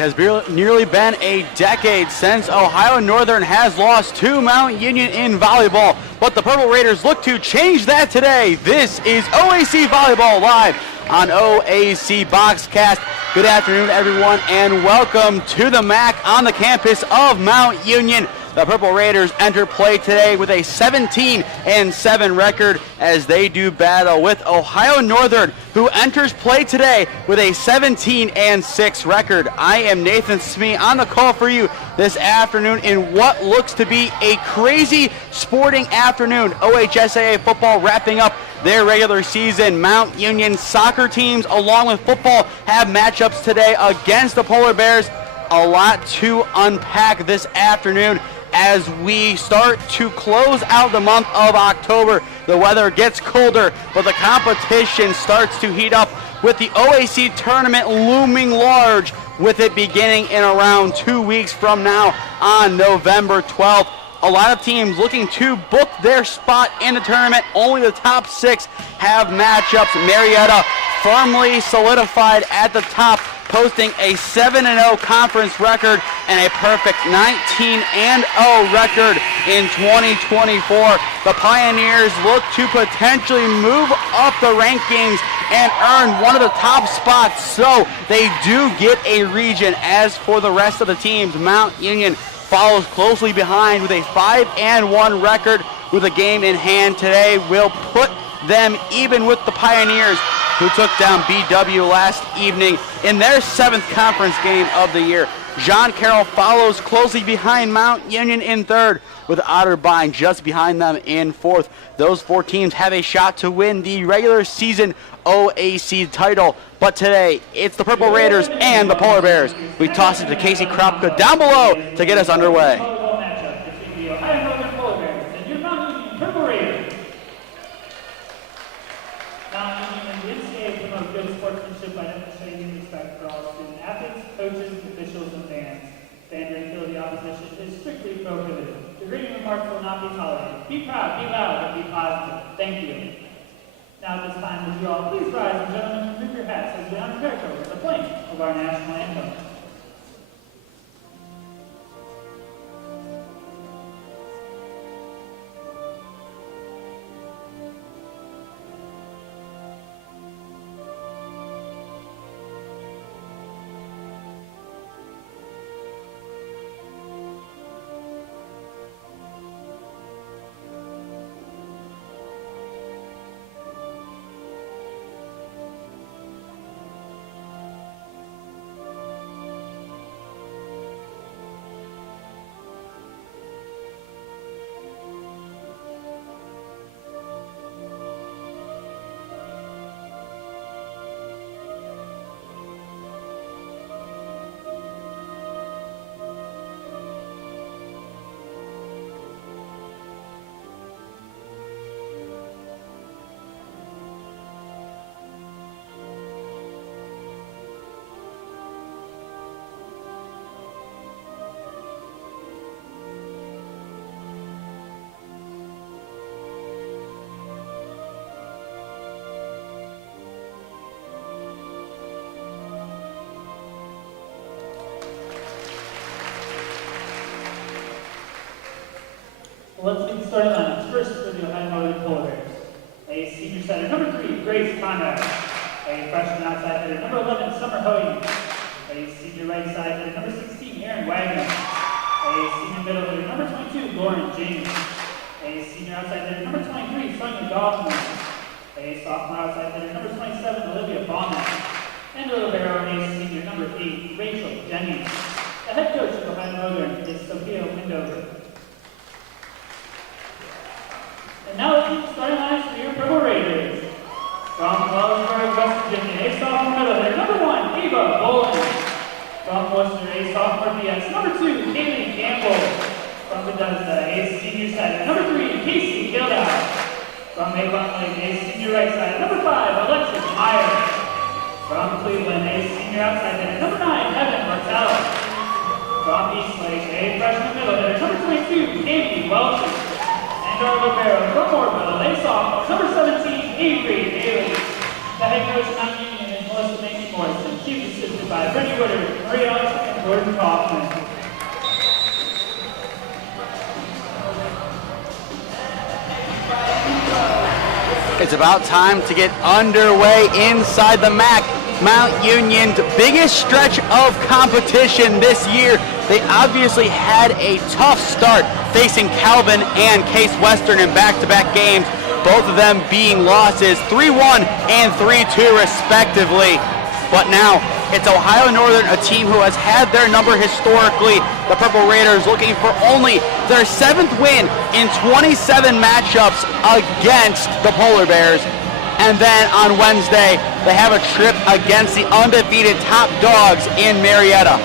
has nearly been a decade since Ohio Northern has lost to Mount Union in volleyball, but the Purple Raiders look to change that today. This is OAC Volleyball live on OAC Boxcast. Good afternoon, everyone, and welcome to the MAC on the campus of Mount Union. The Purple Raiders enter play today with a 17-7 record as they do battle with Ohio Northern, who enters play today with a 17-6 record. I am Nathan Smee on the call for you this afternoon in what looks to be a crazy sporting afternoon. OHSAA football wrapping up their regular season. Mount Union soccer teams along with football have matchups today against the Polar Bears. A lot to unpack this afternoon as we start to close out the month of October. The weather gets colder, but the competition starts to heat up with the OAC tournament looming large, with it beginning in around 2 weeks from now on November 12th. A lot of teams looking to book their spot in the tournament. Only the top 6 have matchups. Marietta firmly solidified at the top, posting a 7-0 conference record and a perfect 19-0 record in 2024. The Pioneers look to potentially move up the rankings and earn one of the top spots, so they do get a region. As for the rest of the teams, Mount Union follows closely behind with a 5-1 record. With a game in hand today will put them even with the Pioneers, who took down BW last evening in their 7th conference game of the year. John Carroll follows closely behind Mount Union in 3rd, with Otterbein just behind them in 4th. Those 4 teams have a shot to win the regular season OAC title, but today it's the Purple Raiders and the Polar Bears. We toss it to Casey Kropka down below to get us underway. Will not be tolerated. Be proud, be loud, and be positive. Thank you. Now at this time, would you all please rise, and gentlemen, remove your hats as we honor Jericho with the playing of our national anthem. Well, let's meet the starting lineups. First for the Ohio Northern Polar Bears. A senior setter, number 3, Grace Conrad. A freshman outside hitter, number 11, Summer Hoey. A senior right side hitter, number 16, Aaron Wagner. A senior middle hitter, number 22, Lauren James. A senior outside hitter, number 23, Sonia Goffman. A sophomore outside hitter, number 27, Olivia Baumann. And a libero, a senior, number 8, Rachel Jennings. The head coach of Ohio Northern is Sophia Windover. And now let's meet the starting lineups for your Purple Raiders. From Wellsburg, West Virginia, a sophomore middle hitter, number 1, Ava Boland. From Worcester, a sophomore BS, number 2, Kaylee Campbell. From Bethesda, a senior side, number 3, Casey Kildow. From Avon Lake, a senior right side, number 5, Alexis Meyer. From Cleveland, a senior outside hitter, number 9, Evan Martell. From Eastlake, a freshman middle hitter, number 22, Amy Welch. Darla Barrow from Orville, a sophomore, number 17, Avery Bailey. The head coach of Mount Union is Melissa Mason Morrison. She's assisted by Brittany Woodard, Marie Alex, and Jordan Kaufman. It's about time to get underway inside the MAC. Mount Union's biggest stretch of competition this year. They obviously had a tough start facing Calvin and Case Western in back-to-back games, both of them being losses, 3-1 and 3-2 respectively. But now it's Ohio Northern, a team who has had their number historically. The Purple Raiders looking for only their 7th win in 27 matchups against the Polar Bears. And then on Wednesday, they have a trip against the undefeated Top Dogs in Marietta.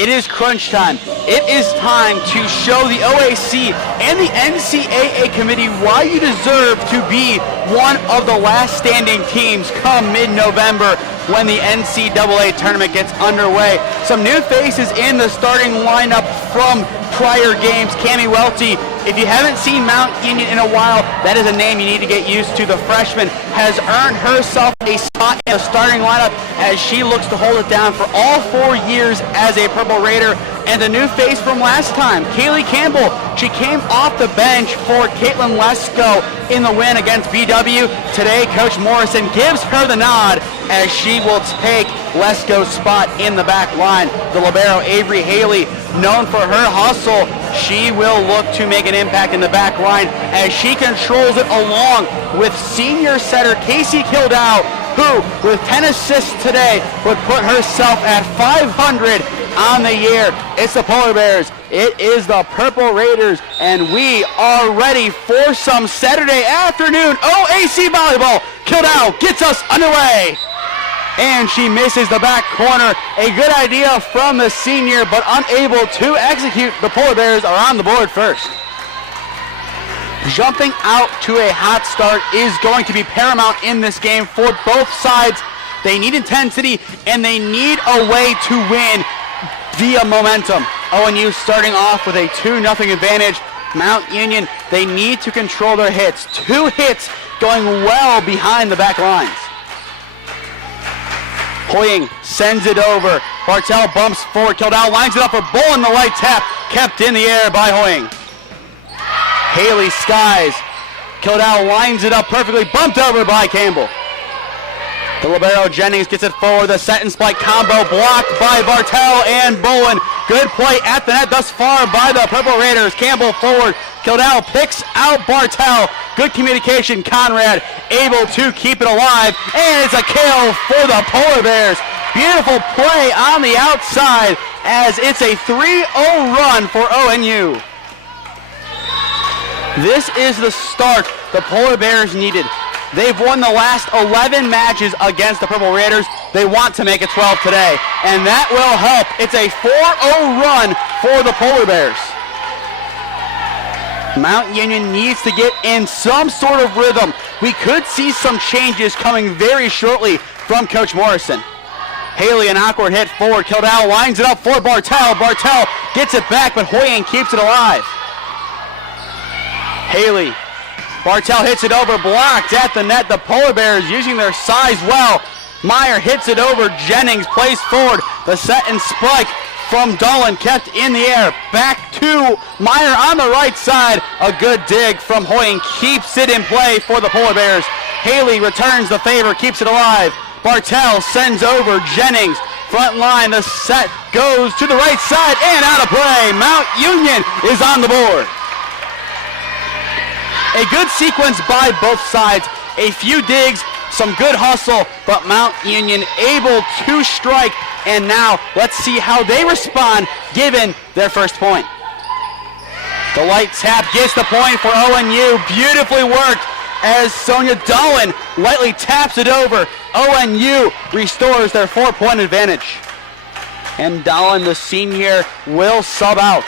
It is crunch time. It is time to show the OAC and the NCAA committee why you deserve to be one of the last standing teams come mid-November when the NCAA tournament gets underway. Some new faces in the starting lineup from prior games. Cammie Welty, if you haven't seen Mount Union in a while, that is a name you need to get used to. The freshman has earned herself a spot in the starting lineup as she looks to hold it down for all 4 years as a Purple Raider. And the new face from last time, Kaylee Campbell, she came off the bench for Caitlin Lesko in the win against BW. Today, Coach Morrison gives her the nod as she will take Lesko's spot in the back line. The libero, Avery Haley, known for her hustle, she will look to make an impact in the back line as she controls it along with senior setter Casey Kildow, who, with 10 assists today, would put herself at 500 on the year. It's the Polar Bears. It is the Purple Raiders, and we are ready for some Saturday afternoon OAC volleyball. Kildow gets us underway. And she misses the back corner. A good idea from the senior, but unable to execute. The Polar Bears are on the board first. Jumping out to a hot start is going to be paramount in this game for both sides. They need intensity, and they need a way to win via momentum. ONU starting off with a 2-0 advantage. Mount Union, they need to control their hits. 2 hits going well behind the back lines. Hoying sends it over. Bartel bumps forward. Kildow lines it up for Bull in the light tap. Kept in the air by Hoying. Haley skies. Kildow lines it up perfectly. Bumped over by Campbell. The libero Jennings gets it forward. The set and spike combo blocked by Bartel and Bolin. Good play at the net thus far by the Purple Raiders. Campbell forward. Kildow picks out Bartel. Good communication. Conrad able to keep it alive. And it's a kill for the Polar Bears. Beautiful play on the outside as it's a 3-0 run for ONU. This is the start the Polar Bears needed. They've won the last 11 matches against the Purple Raiders. They want to make it 12 today, and that will help. It's a 4-0 run for the Polar Bears. Mount Union needs to get in some sort of rhythm. We could see some changes coming very shortly from Coach Morrison. Haley, an awkward hit forward. Kildow lines it up for Bartel. Bartel gets it back, but Hoying keeps it alive. Haley. Bartel hits it over, blocked at the net. The Polar Bears using their size well. Meyer hits it over. Jennings plays forward. The set and spike from Dolan kept in the air. Back to Meyer on the right side. A good dig from Hoying keeps it in play for the Polar Bears. Haley returns the favor, keeps it alive. Bartel sends over Jennings. Front line, the set goes to the right side and out of play. Mount Union is on the board. A good sequence by both sides. A few digs, some good hustle, but Mount Union able to strike. And now let's see how they respond given their first point. The light tap gets the point for ONU. Beautifully worked as Sonia Dolan lightly taps it over. ONU restores their 4-point advantage. And Dolan, the senior, will sub out.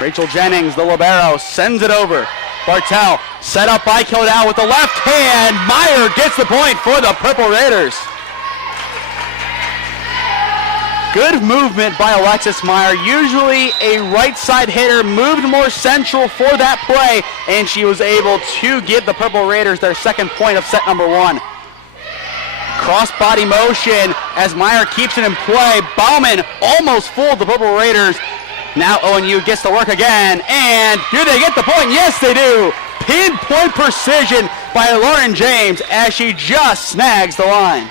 Rachel Jennings, the libero, sends it over. Bartel set up by Kildow with the left hand. Meyer gets the point for the Purple Raiders. Good movement by Alexis Meyer. Usually a right side hitter, moved more central for that play, and she was able to give the Purple Raiders their second point of set number 1. Cross-body motion as Meyer keeps it in play. Bauman almost fooled the Purple Raiders. Now ONU gets to work again, and do they get the point? Yes, they do. Pinpoint precision by Lauren James as she just snags the line.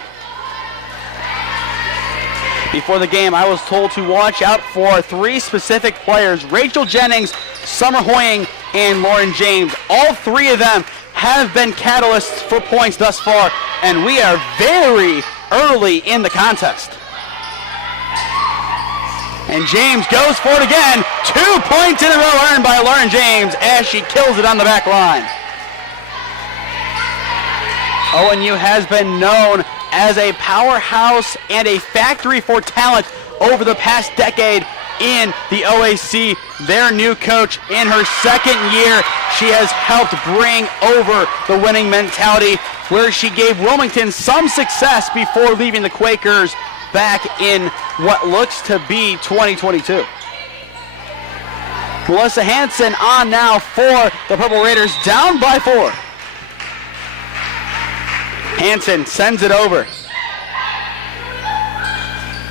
Before the game, I was told to watch out for 3 specific players: Rachel Jennings, Summer Hoying, and Lauren James. All 3 of them have been catalysts for points thus far, and we are very early in the contest. And James goes for it again. 2 points in a row earned by Lauren James as she kills it on the back line. ONU has been known as a powerhouse and a factory for talent over the past decade in the OAC. Their new coach, in her second year, she has helped bring over the winning mentality, where she gave Wilmington some success before leaving the Quakers back in what looks to be 2022. Melissa Hansen on now for the Purple Raiders, down by 4. Hansen sends it over.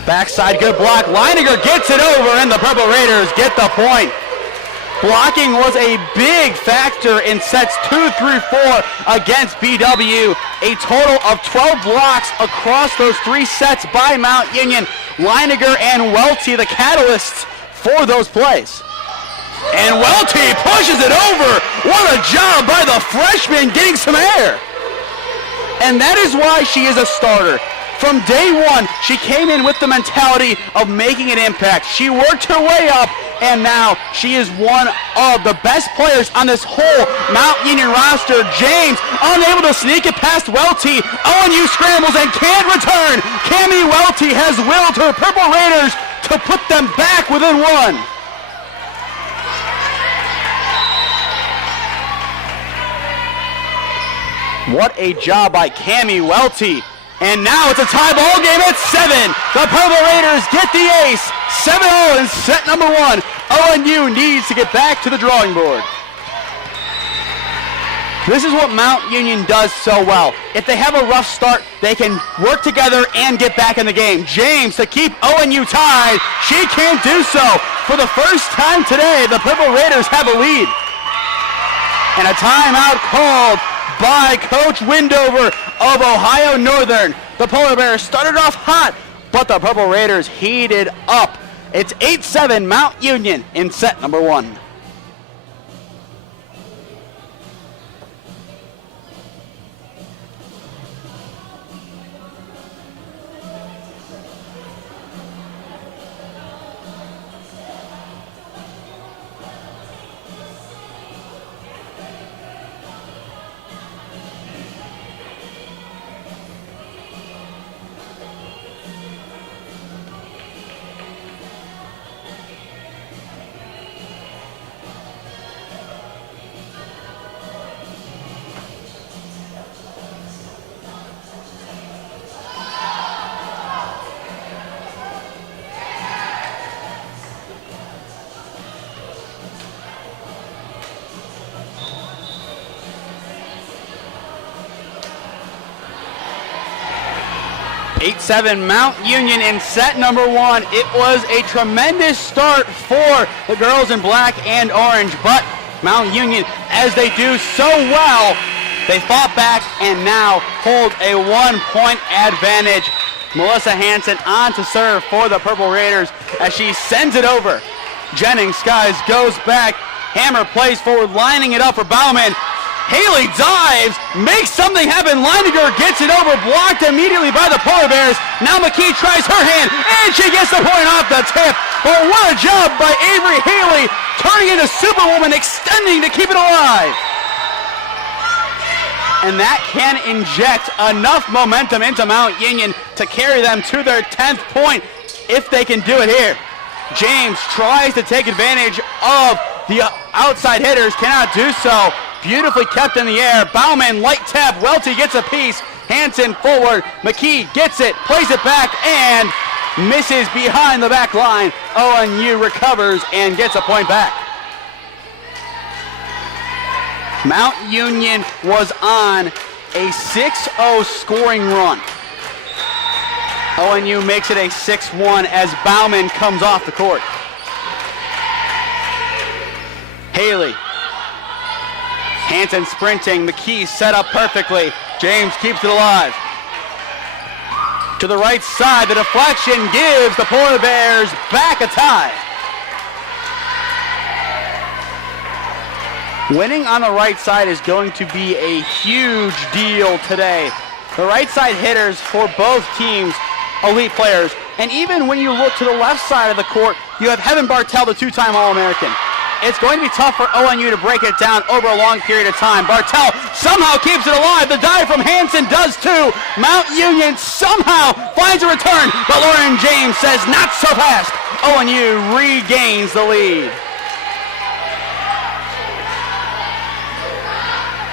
Backside, good block. Leininger gets it over, and the Purple Raiders get the point. Blocking was a big factor in sets 2 through 4 against BW. A total of 12 blocks across those 3 sets by Mount Union. Leininger and Welty, the catalysts for those plays. And Welty pushes it over. What a job by the freshman getting some air. And that is why she is a starter. From day one, she came in with the mentality of making an impact. She worked her way up, and now she is one of the best players on this whole Mount Union roster. James unable to sneak it past Welty. ONU scrambles and can't return. Cammie Welty has willed her Purple Raiders to put them back within 1. What a job by Cammie Welty. And now it's a tie ball game at 7. The Purple Raiders get the ace. 7-0 in set number 1. ONU needs to get back to the drawing board. This is what Mount Union does so well. If they have a rough start, they can work together and get back in the game. James to keep ONU tied. She can't do so. For the first time today, the Purple Raiders have a lead. And a timeout called by Coach Windover of Ohio Northern. The Polar Bears started off hot, but the Purple Raiders heated up. It's 8-7 Mount Union in set number 1. Mount Union in set number 1. It was a tremendous start for the girls in black and orange, but Mount Union, as they do so well, they fought back and now hold a 1-point advantage. Melissa Hansen on to serve for the Purple Raiders as she sends it over. Jennings skies, goes back. Hammer plays forward, lining it up for Bauman. Haley dives, makes something happen. Leininger gets it over, blocked immediately by the Polar Bears. Now McKee tries her hand, and she gets the point off the tip. But what a job by Avery Haley, turning into Superwoman, extending to keep it alive. And that can inject enough momentum into Mount Union to carry them to their 10th point, if they can do it here. James tries to take advantage of the outside hitters, cannot do so. Beautifully kept in the air. Bauman, light tap. Welty gets a piece. Hansen forward. McKee gets it, plays it back, and misses behind the back line. ONU recovers and gets a point back. Mount Union was on a 6-0 scoring run. ONU makes it a 6-1 as Bauman comes off the court. Haley. Hanson sprinting. McKee set up perfectly. James keeps it alive. To the right side, the deflection gives the Polar Bears back a tie. Winning on the right side is going to be a huge deal today. The right side hitters for both teams, elite players. And even when you look to the left side of the court, you have Heaven Bartell, the two-time All-American. It's going to be tough for ONU to break it down over a long period of time. Bartell somehow keeps it alive. The dive from Hanson does too. Mount Union somehow finds a return, but Lauren James says not so fast. ONU regains the lead.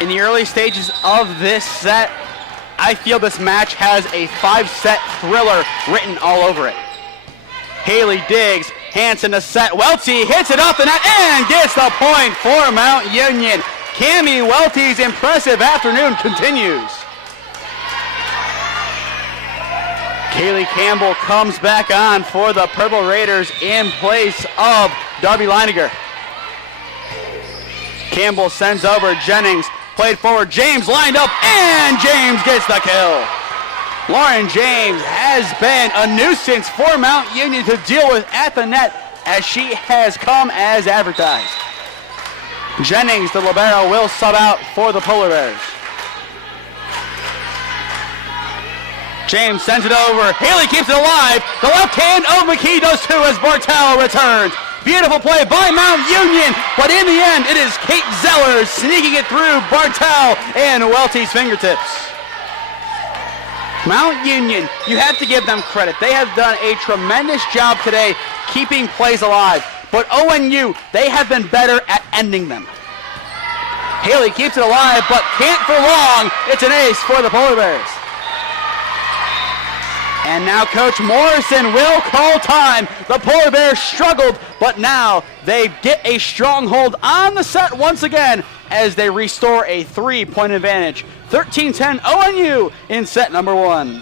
In the early stages of this set, I feel this match has a 5-set thriller written all over it. Haley digs, Hanson to set, Welty hits it off the net and gets the point for Mount Union. Cammie Welty's impressive afternoon continues. Kaylee Campbell comes back on for the Purple Raiders in place of Darby Leininger. Campbell sends over Jennings. Played forward, James lined up, and James gets the kill. Lauren James has been a nuisance for Mount Union to deal with at the net as she has come as advertised. Jennings, the libero, will sub out for the Polar Bears. James sends it over. Haley keeps it alive. The left hand of McKee does too as Bartell returns. Beautiful play by Mount Union, but in the end, it is Kate Zeller sneaking it through Bartell and Welty's fingertips. Mount Union, you have to give them credit. They have done a tremendous job today keeping plays alive. But ONU, they have been better at ending them. Haley keeps it alive, but can't for long. It's an ace for the Polar Bears. And now Coach Morrison will call time. The Polar Bears struggled, but now they get a stronghold on the set once again as they restore a 3-point advantage. 13-10 ONU in set number 1.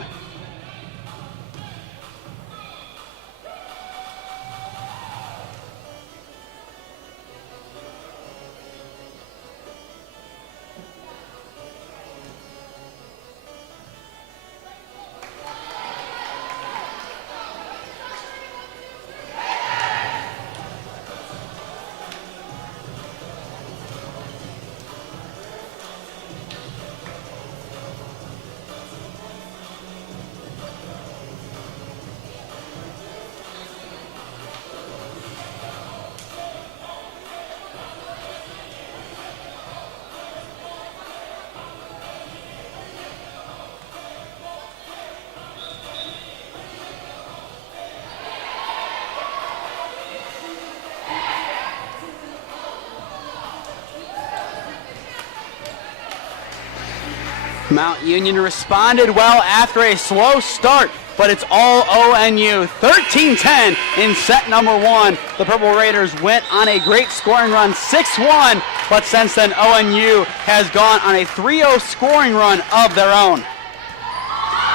Mount Union responded well after a slow start, but it's all ONU. 13-10 in set number 1. The Purple Raiders went on a great scoring run, 6-1, but since then ONU has gone on a 3-0 scoring run of their own.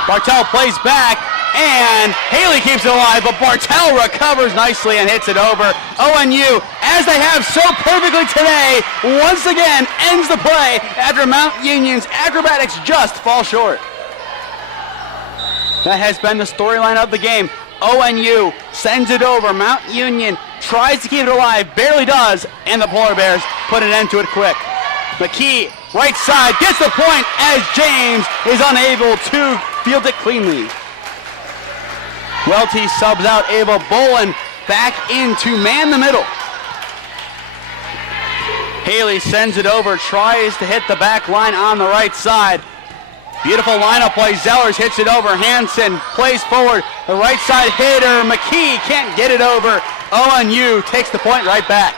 Bartell plays back, and Haley keeps it alive, but Bartell recovers nicely and hits it over. ONU, as they have so perfectly today, once again ends the play after Mount Union's acrobatics just fall short. That has been the storyline of the game. ONU sends it over. Mount Union tries to keep it alive, barely does, and the Polar Bears put an end to it quick. McKee, right side, gets the point as James is unable to field it cleanly. Welty subs out Ava Bolin back in to man the middle. Haley sends it over, tries to hit the back line on the right side. Beautiful lineup play. Zellers hits it over. Hanson plays forward. The right side hitter, McKee, can't get it over. ONU takes the point right back.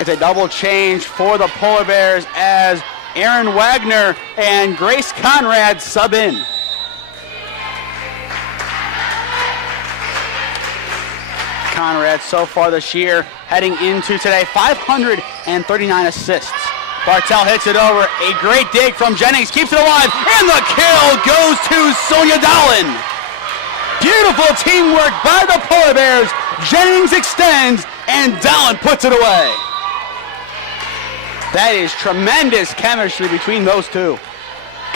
It's a double change for the Polar Bears as Aaron Wagner and Grace Conrad sub in. Conrad so far this year, heading into today, 539 assists. Bartel hits it over, a great dig from Jennings, keeps it alive, and the kill goes to Sonia Dolan. Beautiful teamwork by the Polar Bears. Jennings extends, and Dolan puts it away. That is tremendous chemistry between those two.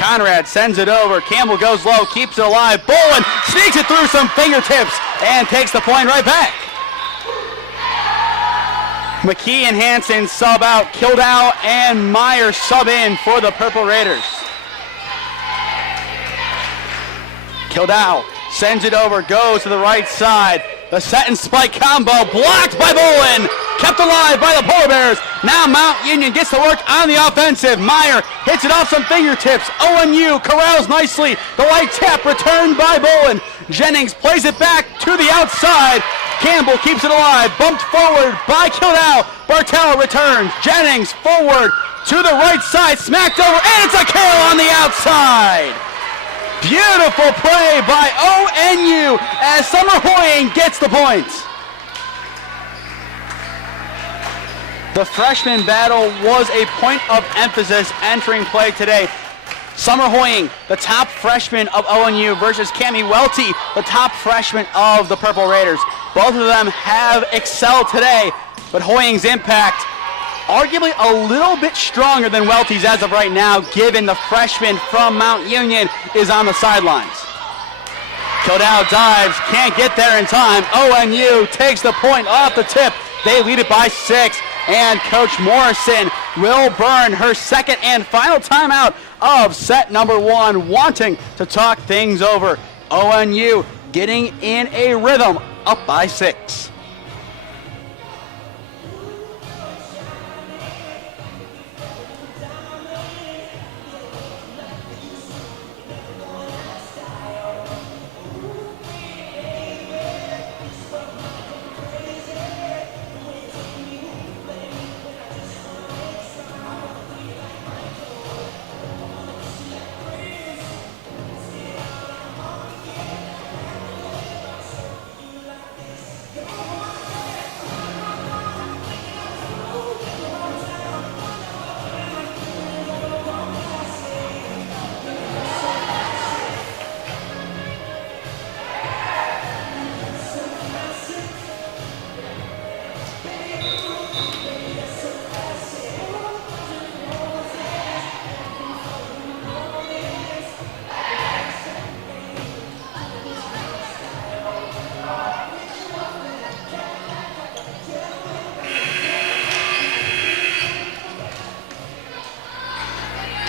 Conrad sends it over, Campbell goes low, keeps it alive, Bolin sneaks it through some fingertips, and takes the point right back. McKee and Hansen sub out, Kildow and Meyer sub in for the Purple Raiders. Kildow sends it over, goes to the right side. The set and spike combo blocked by Bolin, kept alive by the Polar Bears. Now Mount Union gets to work on the offensive. Meyer hits it off some fingertips. ONU corrals nicely. The light tap returned by Bolin. Jennings plays it back to the outside. Campbell keeps it alive, bumped forward by Kildow. Bartel returns. Jennings forward to the right side, smacked over, and it's a kill on the outside. Beautiful play by ONU as Summer Hoying gets the points. The freshman battle was a point of emphasis entering play today. Summer Hoying, the top freshman of ONU, versus Cammie Welty, the top freshman of the Purple Raiders. Both of them have excelled today, but Hoying's impact arguably a little bit stronger than Welty's as of right now, given the freshman from Mount Union is on the sidelines. Kildow dives, can't get there in time. ONU takes the point off the tip. They lead it by 6, and Coach Morrison will burn her second and final timeout of set number 1, wanting to talk things over. ONU getting in a rhythm, up by 6.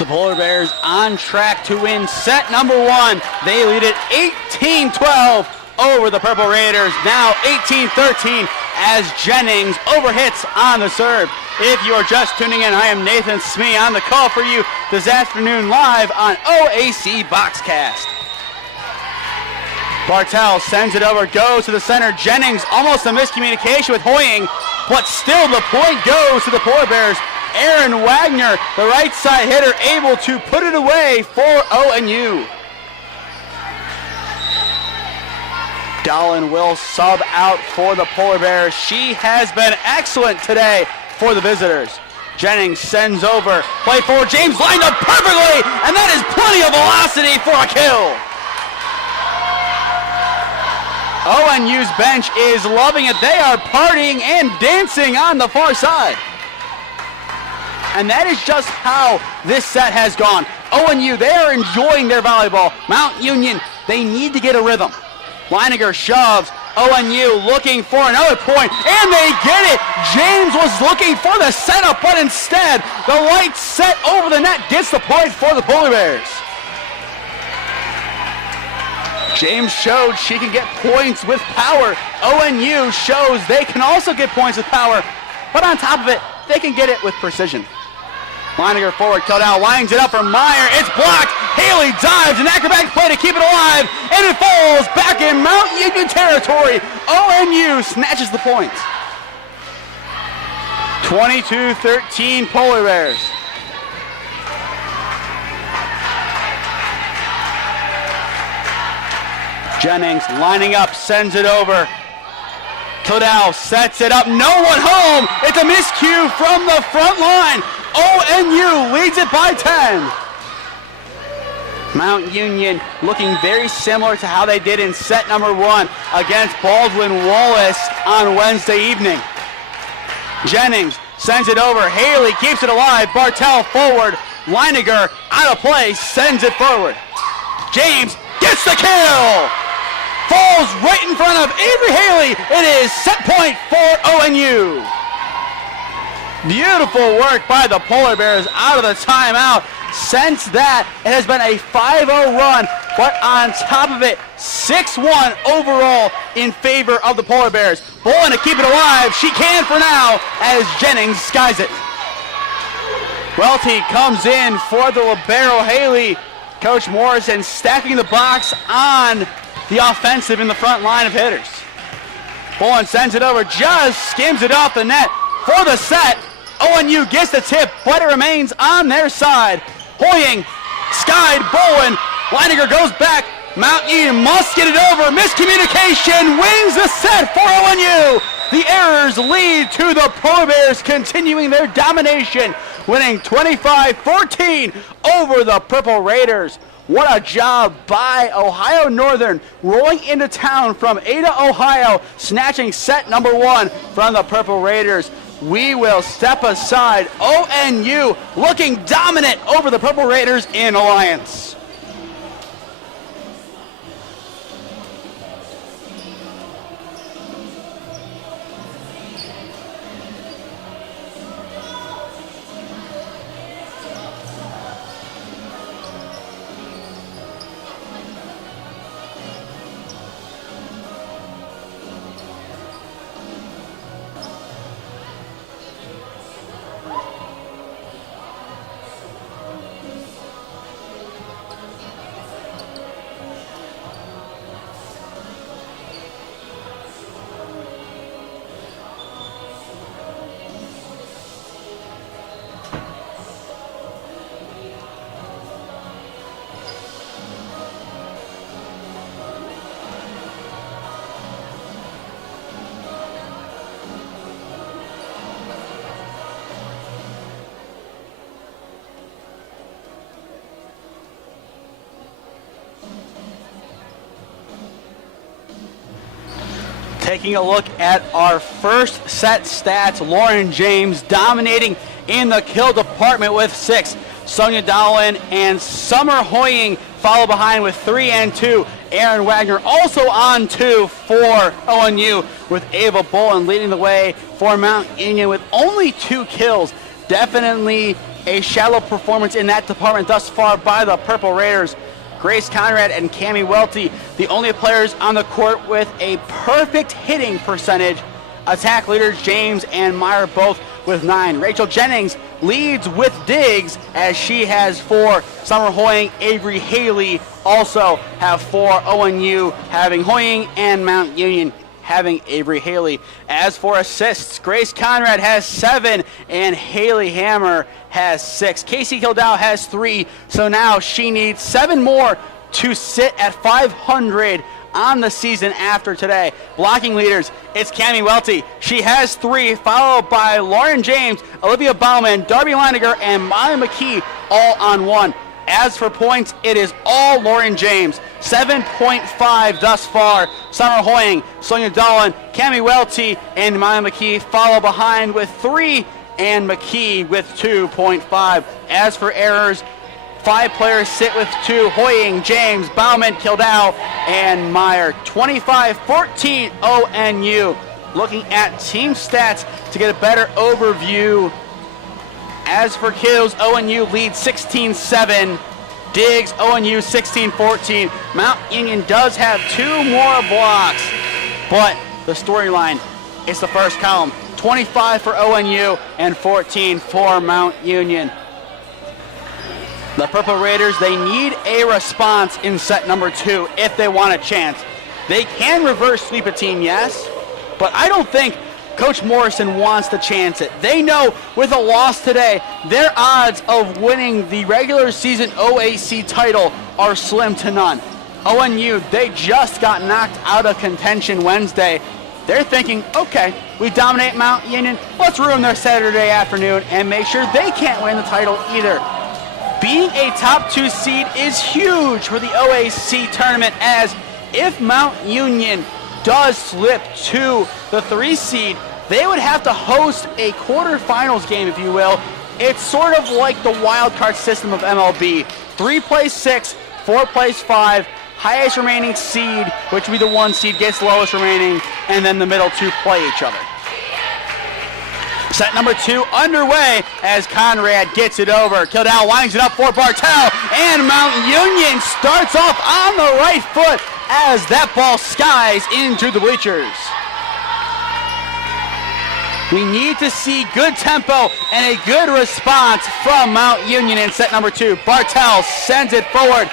The Polar Bears on track to win set number 1. They lead it 18-12 over the Purple Raiders. Now 18-13 as Jennings overhits on the serve. If you are just tuning in, I am Nathan Smee on the call for you this afternoon live on OAC Boxcast. Bartel sends it over, goes to the center. Jennings, almost a miscommunication with Hoying, but still the point goes to the Polar Bears. Aaron Wagner, the right side hitter, able to put it away for ONU. Dolan will sub out for the Polar Bears. She has been excellent today for the visitors. Jennings sends over, play forward, James lined up perfectly, and that is plenty of velocity for a kill. ONU's bench is loving it. They are partying and dancing on the far side. And that is just how this set has gone. ONU, they are enjoying their volleyball. Mount Union, they need to get a rhythm. Leininger shoves. ONU looking for another point, and they get it. James was looking for the setup, but instead, the light set over the net gets the point for the Polar Bears. James showed she can get points with power. ONU shows they can also get points with power, but on top of it, they can get it with precision. Leininger forward, Kildow lines it up for Meyer. It's blocked. Haley dives, an acrobatic play to keep it alive, and it falls back in Mount Union territory. ONU snatches the point. 22-13 Polar Bears. Jennings lining up, sends it over. Kildao sets it up, no one home. It's a miscue from the front line. ONU leads it by 10. Mount Union looking very similar to how they did in set number 1 against Baldwin Wallace on Wednesday evening. Jennings sends it over. Haley keeps it alive. Bartel forward. Leiniger out of play, sends it forward. James gets the kill. Falls right in front of Avery Haley. It is set point for ONU. Beautiful work by the Polar Bears out of the timeout. Since that, it has been a 5-0 run, but on top of it, 6-1 overall in favor of the Polar Bears. Bolin to keep it alive. She can for now as Jennings skies it. Welty comes in for the libero Haley. Coach Morrison stacking the box on the offensive in the front line of hitters. Bolin sends it over, just skims it off the net for the set. ONU gets the tip, but it remains on their side. Hoying, skied, Bolin. Leiniger goes back. Mount Union must get it over. Miscommunication wins the set for ONU. The Errors lead to the Polar Bears, continuing their domination, winning 25-14 over the Purple Raiders. What a job by Ohio Northern, rolling into town from Ada, Ohio, snatching set number 1 from the Purple Raiders. We will step aside. ONU looking dominant over the Purple Raiders in Alliance. Taking a look at our first set stats, Lauren James dominating in the kill department with 6. Sonia Dowlin and Summer Hoying follow behind with 3 and 2. Aaron Wagner also on 2 for ONU, with Ava Bolin leading the way for Mount Union with only 2 kills. Definitely a shallow performance in that department thus far by the Purple Raiders. Grace Conrad and Cammie Welty, the only players on the court with a perfect hitting percentage. Attack leaders James and Meyer both with 9. Rachel Jennings leads with digs as she has 4. Summer Hoying, Avery Haley also have 4. ONU having Hoying and Mount Union having Avery Haley. As for assists, Grace Conrad has 7 and Haley Hammer has 6. Casey Kildao has 3, so now she needs 7 more to sit at 500 on the season after today. Blocking leaders, it's Cammie Welty. She has 3, followed by Lauren James, Olivia Bauman, Darby Leiniger, and Molly McKee all on 1. As for points, it is all Lauren James. 7.5 thus far. Summer Hoying, Sonia Dolan, Cammie Welty, and Maya McKee follow behind with 3, and McKee with 2.5. As for errors, 5 players sit with 2. Hoying, James, Bauman, Kildao, and Meyer. 25-14 ONU. Looking at team stats to get a better overview. As for kills, ONU leads 16-7. Digs, ONU 16-14. Mount Union does have 2 more blocks, but the storyline is the first column. 25 for ONU and 14 for Mount Union. The Purple Raiders, they need a response in set number 2 if they want a chance. They can reverse sweep a team, yes, but I don't think Coach Morrison wants to chance it. They know with a loss today, their odds of winning the regular season OAC title are slim to none. ONU, they just got knocked out of contention Wednesday They're thinking, okay, we dominate Mount Union, let's ruin their Saturday afternoon and make sure they can't win the title either. Being a top 2 seed is huge for the OAC tournament, as if Mount Union does slip to the 3 seed, they would have to host a quarterfinals game, if you will. It's sort of like the wild card system of MLB. 3 plays 6, 4 plays 5, highest remaining seed, which would be the 1 seed, gets lowest remaining, and then the middle 2 play each other. Set number 2 underway as Conrad gets it over. Kildall lines it up for Bartel, and Mount Union starts off on the right foot as that ball skies into the bleachers. We need to see good tempo and a good response from Mount Union in set number 2. Bartel sends it forward.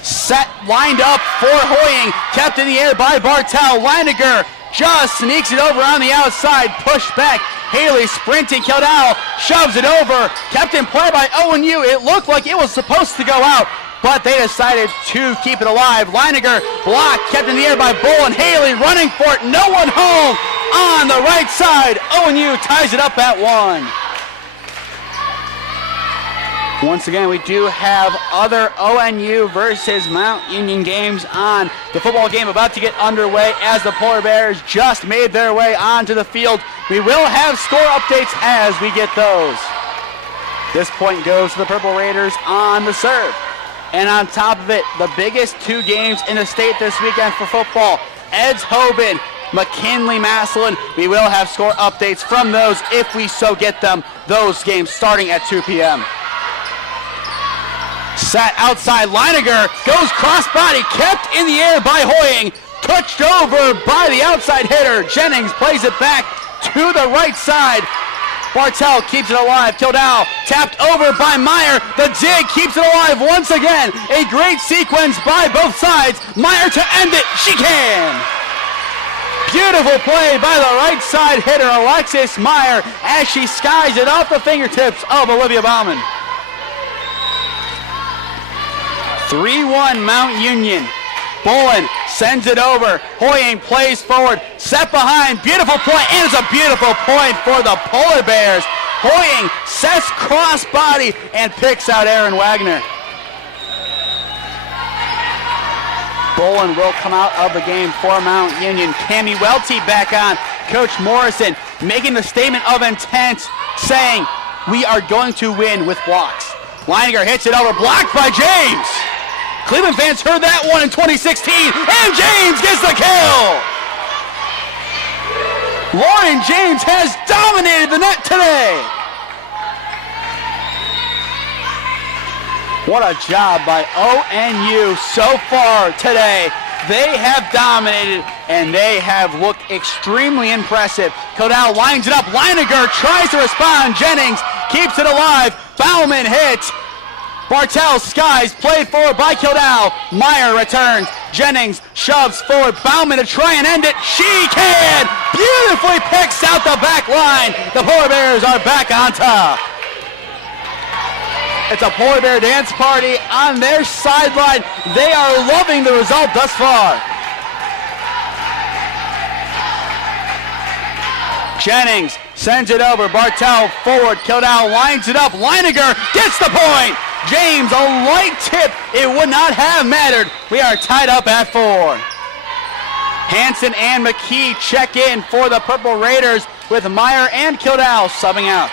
Set lined up for Hoying, kept in the air by Bartel. Leininger just sneaks it over on the outside, pushed back. Haley sprinting, Kildall shoves it over, kept in play by ONU. It looked like it was supposed to go out, but they decided to keep it alive. Leininger blocked, kept in the air by Bull, and Haley running for it. No one home on the right side. ONU ties it up at 1. Once again, we do have other ONU versus Mount Union games on. The football game about to get underway as the Polar Bears just made their way onto the field. We will have score updates as we get those. This point goes to the Purple Raiders on the serve. And on top of it, the biggest 2 games in the state this weekend for football. Eds Hoban, McKinley Massillon. We will have score updates from those if we so get them. Those games starting at 2 p.m. Set outside, Leininger goes crossbody, kept in the air by Hoying, touched over by the outside hitter. Jennings plays it back to the right side. Bartel keeps it alive. Kildall tapped over by Meyer. The dig keeps it alive once again. A great sequence by both sides. Meyer to end it. She can. Beautiful play by the right side hitter, Alexis Meyer, as she skies it off the fingertips of Olivia Bauman. 3-1 Mount Union. Bolin sends it over. Hoying plays forward. Set behind. Beautiful play. And it's a beautiful point for the Polar Bears. Hoying sets crossbody and picks out Aaron Wagner. Bolin will come out of the game for Mount Union. Cammie Welty back on. Coach Morrison making the statement of intent, saying, we are going to win with blocks. Leininger hits it over. Blocked by James. Cleveland fans heard that one in 2016, and James gets the kill! Lauren James has dominated the net today! What a job by ONU so far today. They have dominated, and they have looked extremely impressive. Kildall lines it up. Leininger tries to respond. Jennings keeps it alive. Bauman hits. Bartel skies, played forward by Kildall. Meyer returns. Jennings shoves forward. Bauman to try and end it. She can! Beautifully picks out the back line. The Polar Bears are back on top. It's a Polar Bear dance party on their sideline. They are loving the result thus far. Jennings sends it over. Bartel forward. Kildall lines it up. Leininger gets the point. James, a light tip. It would not have mattered. We are tied up at 4. Hanson and McKee check in for the Purple Raiders with Meyer and Kildall subbing out.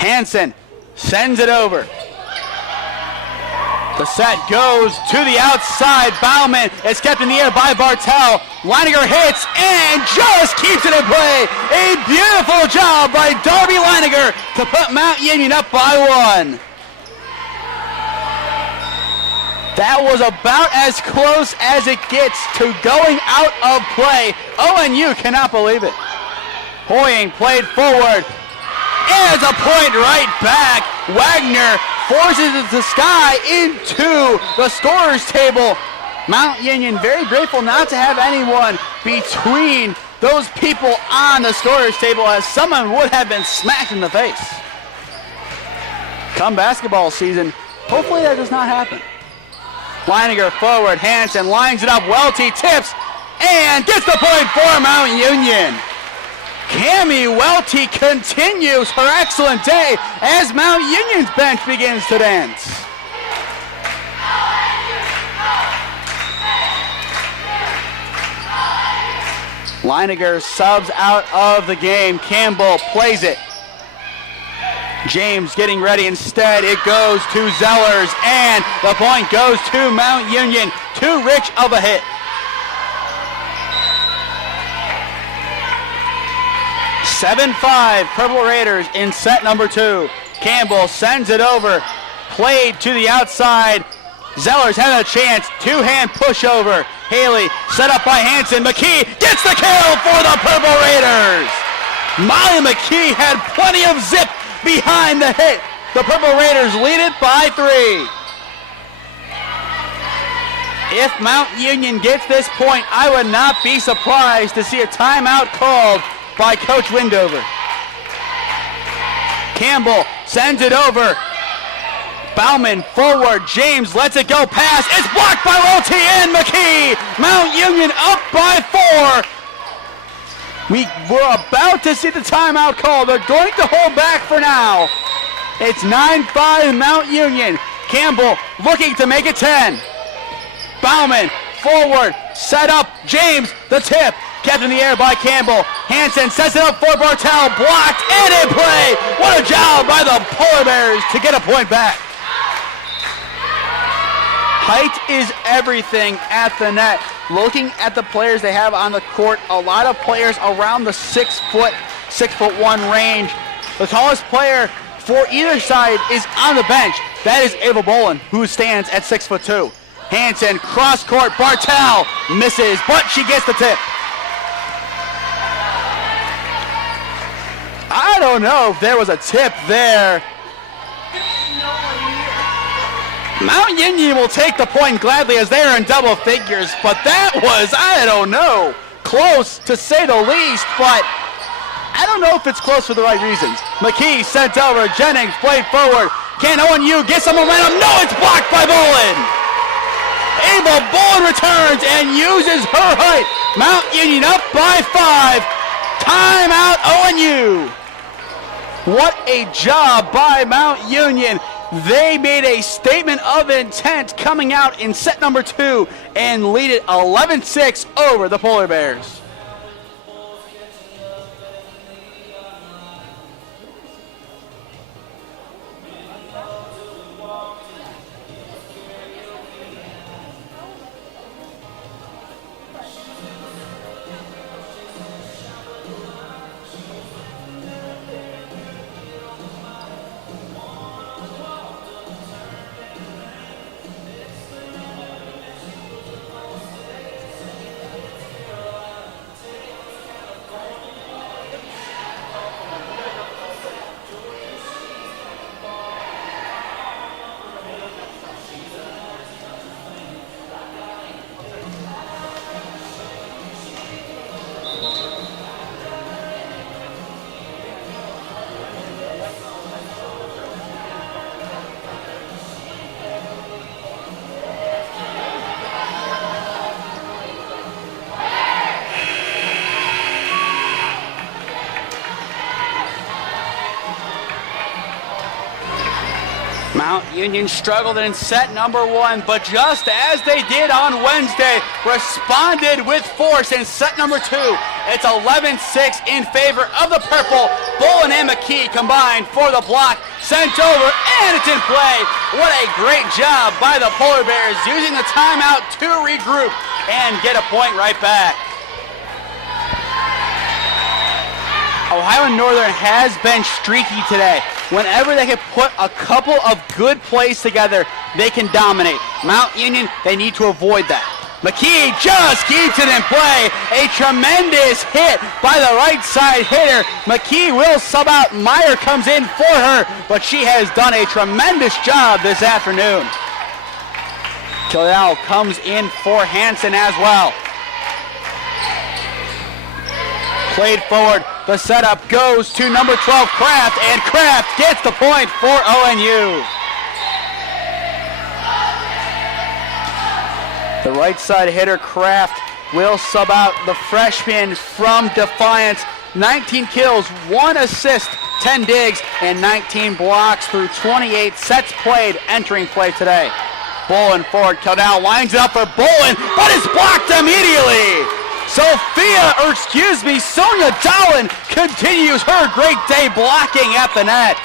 Hanson sends it over. The set goes to the outside. Bauman is kept in the air by Bartel. Leininger hits and just keeps it in play. A beautiful job by Darby Leininger to put Mount Union up by 1. That was about as close as it gets to going out of play. ONU cannot believe it. Hoying played forward. And it's a point right back. Wagner forces it to sky into the scorer's table. Mount Union very grateful not to have anyone between those people on the scorer's table, as someone would have been smacked in the face. Come basketball season, hopefully that does not happen. Leininger forward, Hansen lines it up, Welty tips, and gets the point for Mount Union. Cami Welty continues her excellent day as Mount Union's bench begins to dance. Leininger subs out of the game. Campbell plays it. James getting ready instead. It goes to Zellers, and the point goes to Mount Union. Too rich of a hit. 7-5 Purple Raiders in set number 2. Campbell sends it over. Played to the outside. Zellers had a chance. Two-hand pushover. Haley set up by Hansen. McKee gets the kill for the Purple Raiders. Molly McKee had plenty of zip behind the hit. The Purple Raiders lead it by 3. If Mount Union gets this point, I would not be surprised to see a timeout called by Coach Windover. Campbell sends it over. Bauman forward. James lets it go pass. It's blocked by Welty and McKee. Mount Union up by 4. We were about to see the timeout call. They're going to hold back for now. It's 9-5 Mount Union. Campbell looking to make it 10. Bauman forward. Set up. James the tip. Kept in the air by Campbell. Hansen sets it up for Bartel. Blocked and in play. What a job by the Polar Bears to get a point back. Height is everything at the net. Looking at the players they have on the court, a lot of players around the 6'1" range. The tallest player for either side is on the bench. That is Ava Bolin, who stands at 6'2". Hansen, cross court, Bartel misses, but she gets the tip. I don't know if there was a tip there. Mount Union will take the point gladly as they are in double figures, but that was, I don't know, close to say the least, but I don't know if it's close for the right reasons. McKee sent over, Jennings played forward. Can ONU get some momentum? No, it's blocked by Bolin. Ava Bolin returns and uses her height. Mount Union up by 5. Timeout ONU. What a job by Mount Union. They made a statement of intent coming out in set number 2 and lead it 11-6 over the Polar Bears. Mount Union struggled in set number 1, but just as they did on Wednesday, responded with force in set number 2. It's 11-6 in favor of the purple. Bolin and McKee combined for the block. Sent over, and it's in play. What a great job by the Polar Bears using the timeout to regroup and get a point right back. Ohio Northern has been streaky today. Whenever they can put a couple of good plays together, they can dominate. Mount Union, they need to avoid that. McKee just keeps it in play. A tremendous hit by the right side hitter. McKee will sub out. Meyer comes in for her, but she has done a tremendous job this afternoon. Killel comes in for Hansen as well. Played forward. The setup goes to number 12, Kraft, and Kraft gets the point for ONU. The right side hitter, Kraft, will sub out the freshman from Defiance. 19 kills, 1 assist, 10 digs, and 19 blocks through 28 sets played entering play today. Bolin forward, Caldell lines it up for Bolin, but it's blocked immediately. Sonia Dowlin continues her great day blocking at the net.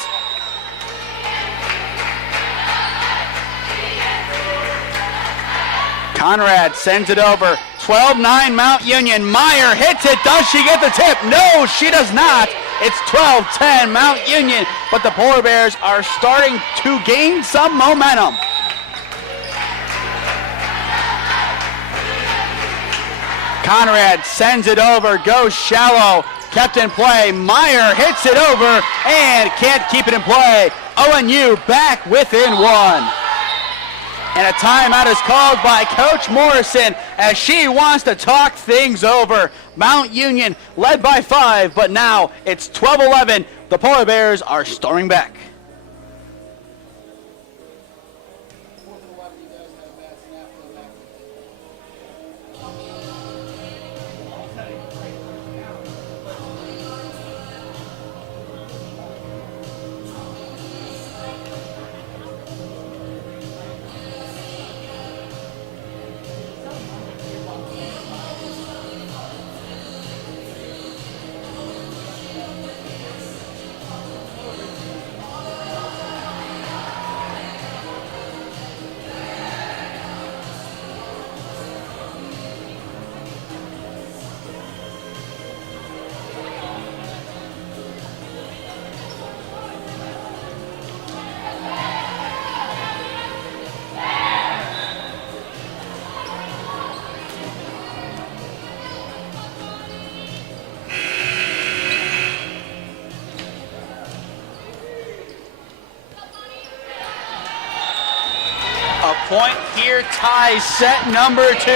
Conrad sends it over. 12-9 Mount Union. Meyer hits it. Does she get the tip? No, she does not. It's 12-10 Mount Union, but the Polar Bears are starting to gain some momentum. Conrad sends it over, goes shallow, kept in play. Meyer hits it over and can't keep it in play. ONU back within 1. And a timeout is called by Coach Morrison as she wants to talk things over. Mount Union led by 5, but now it's 12-11. The Polar Bears are storming back. Point here ties set number 2.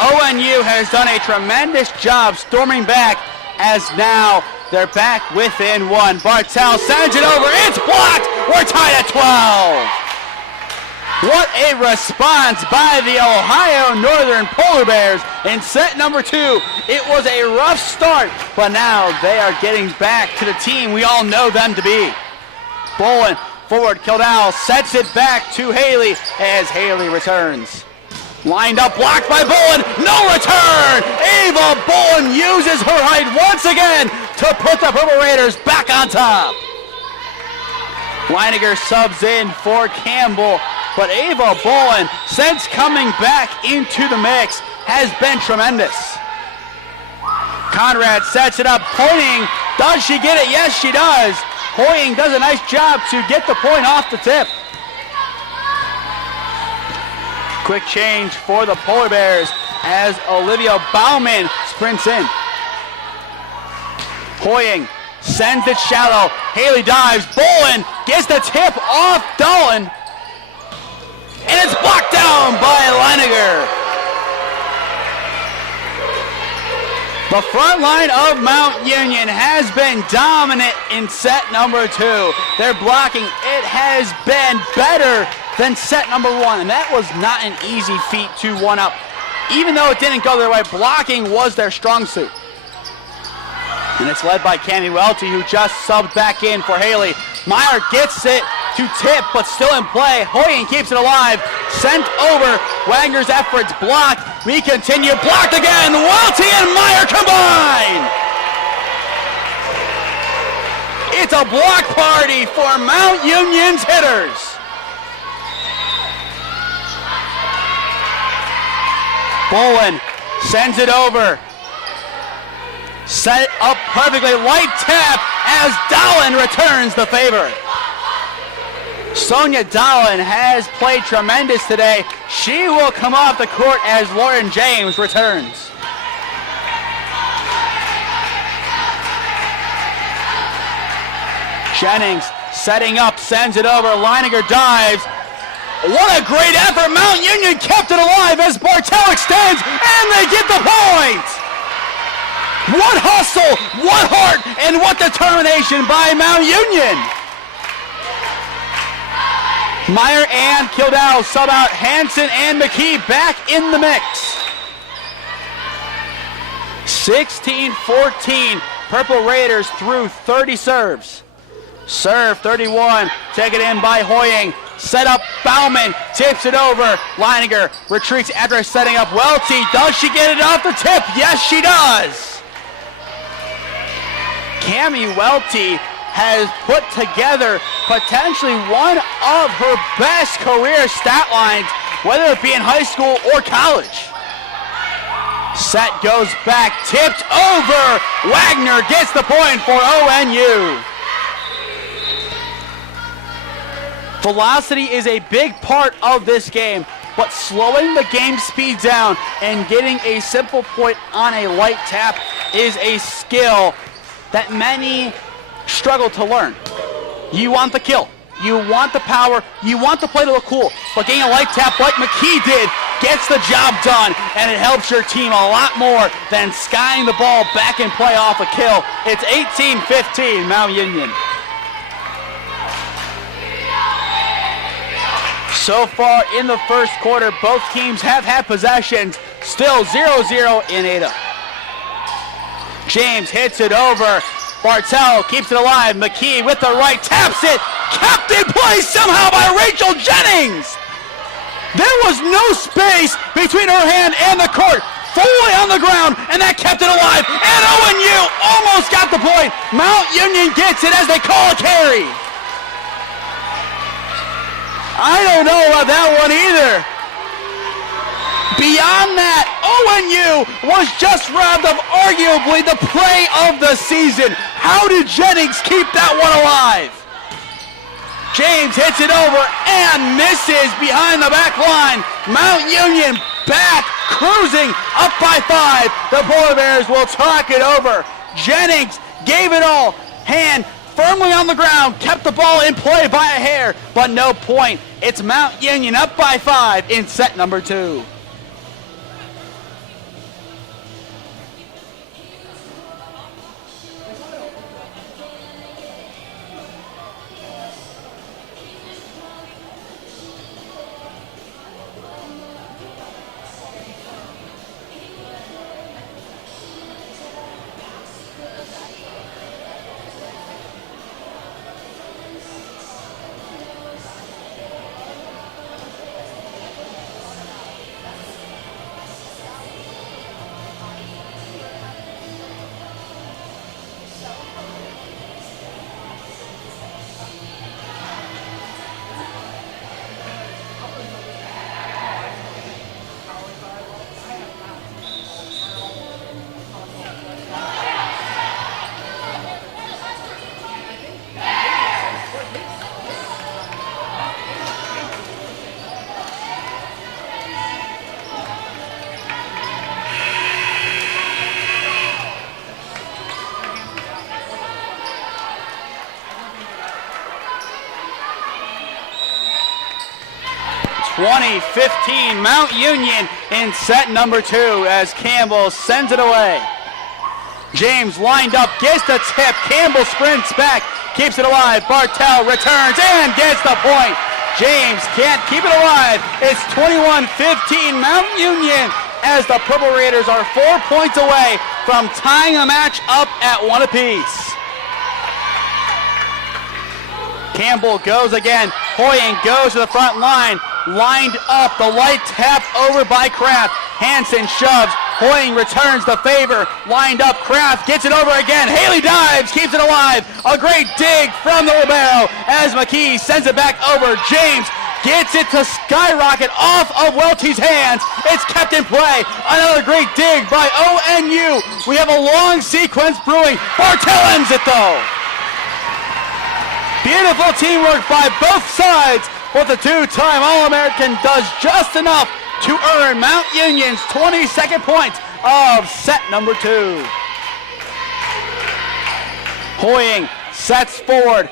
ONU has done a tremendous job storming back as now they're back within 1. Bartel sends it over. It's blocked. We're tied at 12. What a response by the Ohio Northern Polar Bears in set number 2. It was a rough start, but now they are getting back to the team we all know them to be. Bolin forward, Kildall sets it back to Haley as Haley returns. Lined up, blocked by Bolin, no return! Ava Bolin uses her height once again to put the Purple Raiders back on top. Leiniger subs in for Campbell, but Ava Bolin, since coming back into the mix, has been tremendous. Conrad sets it up, pointing. Does she get it? Yes, she does. Hoying does a nice job to get the point off the tip. Quick change for the Polar Bears as Olivia Bauman sprints in. Hoying sends it shallow. Haley dives. Bolin gets the tip off Dolan. And it's blocked down by Leiniger. The front line of Mount Union has been dominant in set number 2. Their blocking, it has been better than set number 1, and that was not an easy feat to one up. Even though it didn't go their way, blocking was their strong suit. And it's led by Cami Welty, who just subbed back in for Haley. Meyer gets it to tip, but still in play. Hoying keeps it alive. Sent over. Wagner's efforts blocked. We continue. Blocked again. Welty and Meyer combine. It's a block party for Mount Union's hitters. Bolin sends it over. Set up perfectly. Light tap as Dowlin returns the favor. Sonia Dowlin has played tremendous today. She will come off the court as Lauren James returns. Jennings setting up, sends it over. Leiniger dives. What a great effort. Mount Union kept it alive as Bartel extends, and they get the point. What hustle, what heart, and what determination by Mount Union. Meyer and Kildall sub out. Hansen and McKee back in the mix. 16-14. Purple Raiders through 30 serves. Serve 31, taken in by Hoying. Set up Bauman, tips it over. Leininger retreats after setting up Welty. Does she get it off the tip? Yes, she does. Cammie Welty has put together potentially one of her best career stat lines, whether it be in high school or college. Set goes back, tipped over. Wagner gets the point for ONU. Velocity is a big part of this game, but slowing the game speed down and getting a simple point on a light tap is a skill that many struggle to learn. You want the kill, you want the power, you want the play to look cool, but getting a light tap like McKee did gets the job done, and it helps your team a lot more than skying the ball back and play off a kill. It's 18-15, Mount Union. So far in the first quarter, both teams have had possessions. Still 0-0 in Ada. James hits it over. Bartell keeps it alive. McKee with the right, taps it. Kept in play somehow by Rachel Jennings. There was no space between her hand and the court. Fully on the ground, and that kept it alive. And ONU almost got the point. Mount Union gets it as they call a carry. I don't know about that one either. Beyond that, ONU was just robbed of arguably the play of the season. How did Jennings keep that one alive? James hits it over and misses behind the back line. Mount Union back, cruising up by 5. The Polar Bears will talk it over. Jennings gave it all. Hand firmly on the ground, kept the ball in play by a hair, but no point. It's Mount Union up by 5 in set number 2. (20-15) Mount Union in set number 2 as Campbell sends it away. James lined up, gets the tip. Campbell sprints back, keeps it alive. Bartell returns and gets the point. James can't keep it alive. It's 21-15 Mount Union as the Purple Raiders are 4 points away from tying the match up at 1 apiece. Campbell goes again. Hoying goes to the front line. Lined up, the light tap over by Kraft. Hansen shoves. Hoying returns the favor. Lined up, Kraft gets it over again. Haley dives, keeps it alive. A great dig from the libero as McKee sends it back over. James gets it to skyrocket off of Welty's hands. It's kept in play. Another great dig by ONU. We have a long sequence brewing. Bartell ends it though. Beautiful teamwork by both sides, but the two-time All-American does just enough to earn Mount Union's 22nd point of set number 2. Hoying sets forward.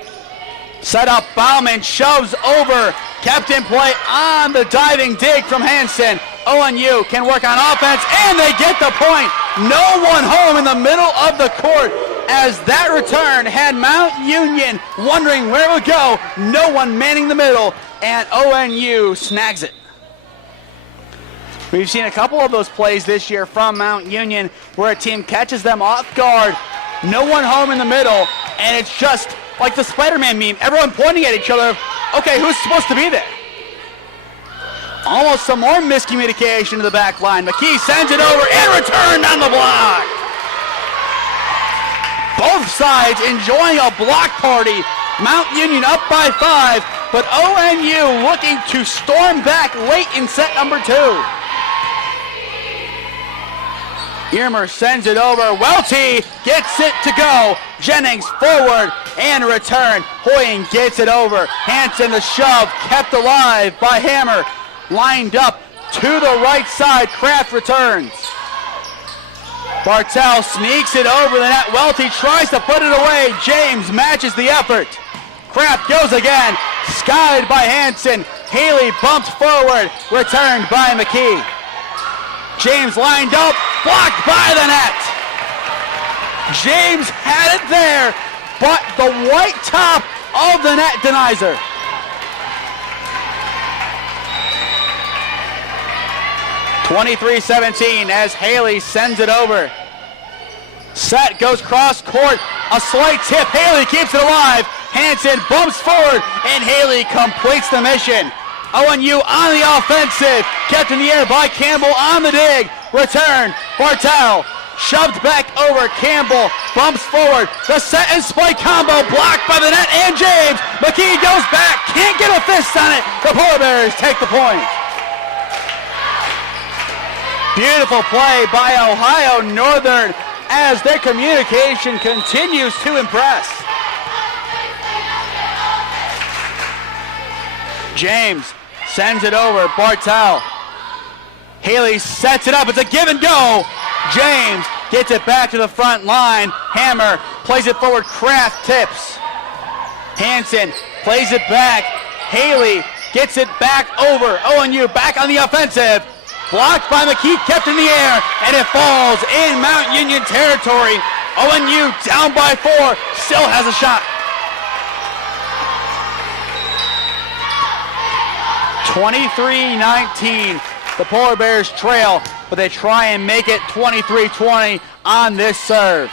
Set up, Bauman shoves over. Kept in play on the diving dig from Hansen. ONU can work on offense, and they get the point. No one home in the middle of the court as that return had Mount Union wondering where it would go. No one manning the middle, and ONU snags it. We've seen a couple of those plays this year from Mount Union where a team catches them off guard, no one home in the middle, and it's just like the Spider-Man meme, everyone pointing at each other. Okay, who's supposed to be there? Almost some more miscommunication to the back line. McKee sends it over and returned on the block. Both sides enjoying a block party. Mount Union up by 5, but ONU looking to storm back late in set number 2. Earmer sends it over. Welty gets it to go. Jennings forward and return. Hoying gets it over. Hanson the shove kept alive by Hammer. Lined up to the right side. Kraft returns. Bartel sneaks it over the net. Welty tries to put it away. James matches the effort. Kraft goes again. Skied by Hanson. Haley bumped forward. Returned by McKee. James lined up, blocked by the net. James had it there, but the white top of the net denies her. (23-17) as Haley sends it over. Set goes cross court, a slight tip. Haley keeps it alive. Hanson bumps forward, and Haley completes the mission. ONU on the offensive, kept in the air by Campbell on the dig. Return, Bartel, shoved back over. Campbell bumps forward. The set and spike combo blocked by the net and James. McKee goes back, can't get a fist on it. The Polar Bears take the point. Beautiful play by Ohio Northern as their communication continues to impress. James sends it over. Bartel. Haley sets it up. It's a give and go. James gets it back to the front line. Hammer plays it forward. Kraft tips. Hanson plays it back. Haley gets it back over. ONU back on the offensive. Blocked by McKee, kept in the air, and it falls in Mount Union territory. ONU down by 4, still has a shot. 23-19, the Polar Bears trail, but they try and make it 23-20 on this serve.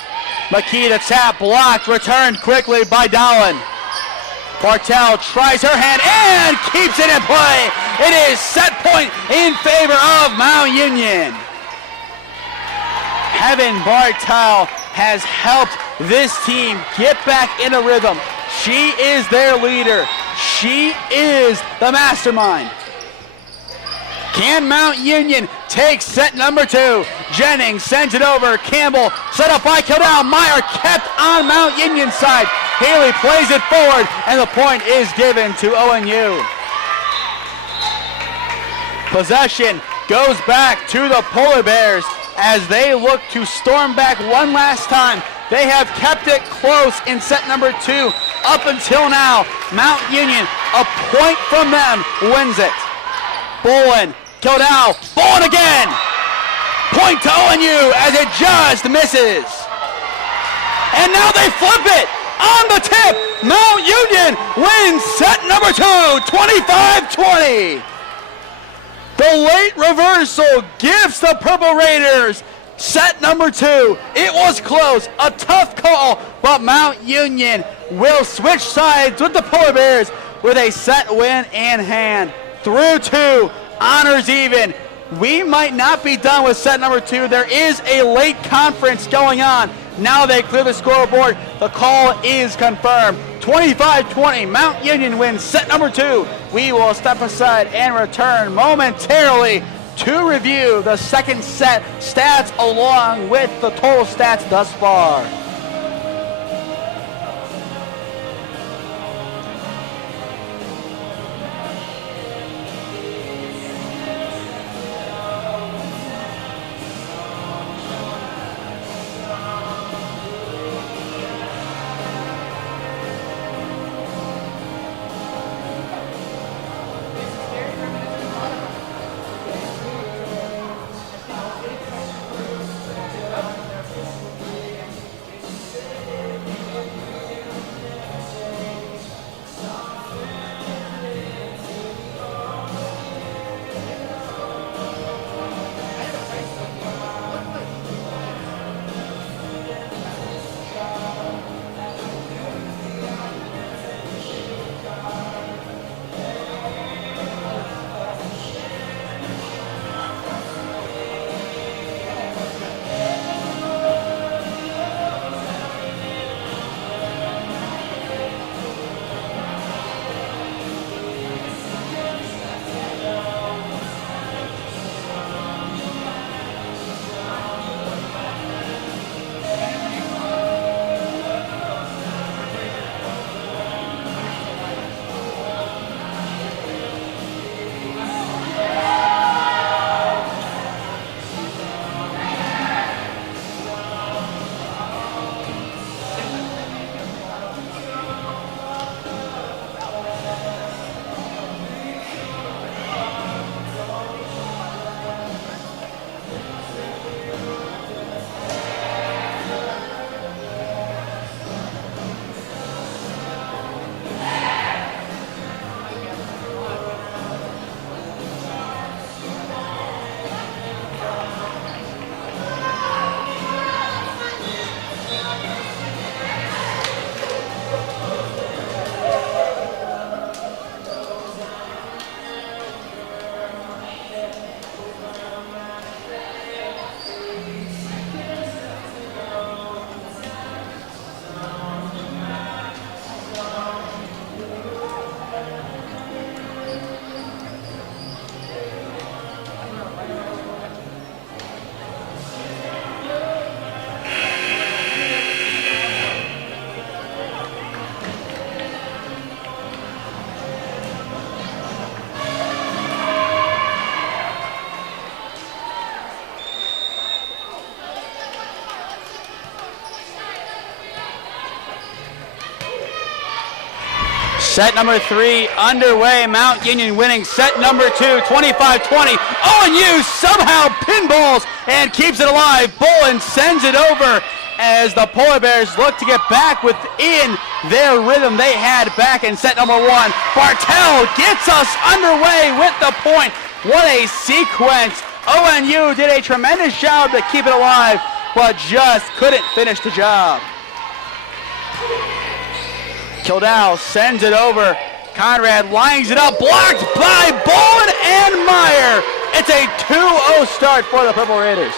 McKee the tap, blocked, returned quickly by Dowling. Bartel tries her hand and keeps it in play. It is set point in favor of Mount Union. Heaven Bartel has helped this team get back in a rhythm. She is their leader. She is the mastermind. Can Mount Union take set number 2? Jennings sends it over. Campbell set up by Kildall. Meyer kept on Mount Union's side. Haley plays it forward, and the point is given to ONU. Possession goes back to the Polar Bears as they look to storm back one last time. They have kept it close in set number 2 up until now. Mount Union, a point from them, wins it. Bolin, Kildall, Bolin again! Point to ONU as it just misses. And now they flip it! On the tip, Mount Union wins set number 2, 25-20. The late reversal gives the Purple Raiders set number 2. It was close, a tough call, but Mount Union will switch sides with the Polar Bears with a set win in hand. Through 2, honors even. We might not be done with set number 2. There is a late conference going on. Now they clear the scoreboard. The call is confirmed. 25-20, Mount Union wins set number 2. We will step aside and return momentarily to review the second set stats along with the total stats thus far. Set number 3 underway. Mount Union winning set number 2, 25-20. ONU somehow pinballs and keeps it alive. Bolin sends it over as the Polar Bears look to get back within their rhythm they had back in set number 1. Bartel gets us underway with the point. What a sequence. ONU did a tremendous job to keep it alive, but just couldn't finish the job. Kildall sends it over. Conrad lines it up, blocked by Bolin and Meyer. It's a 2-0 start for the Purple Raiders.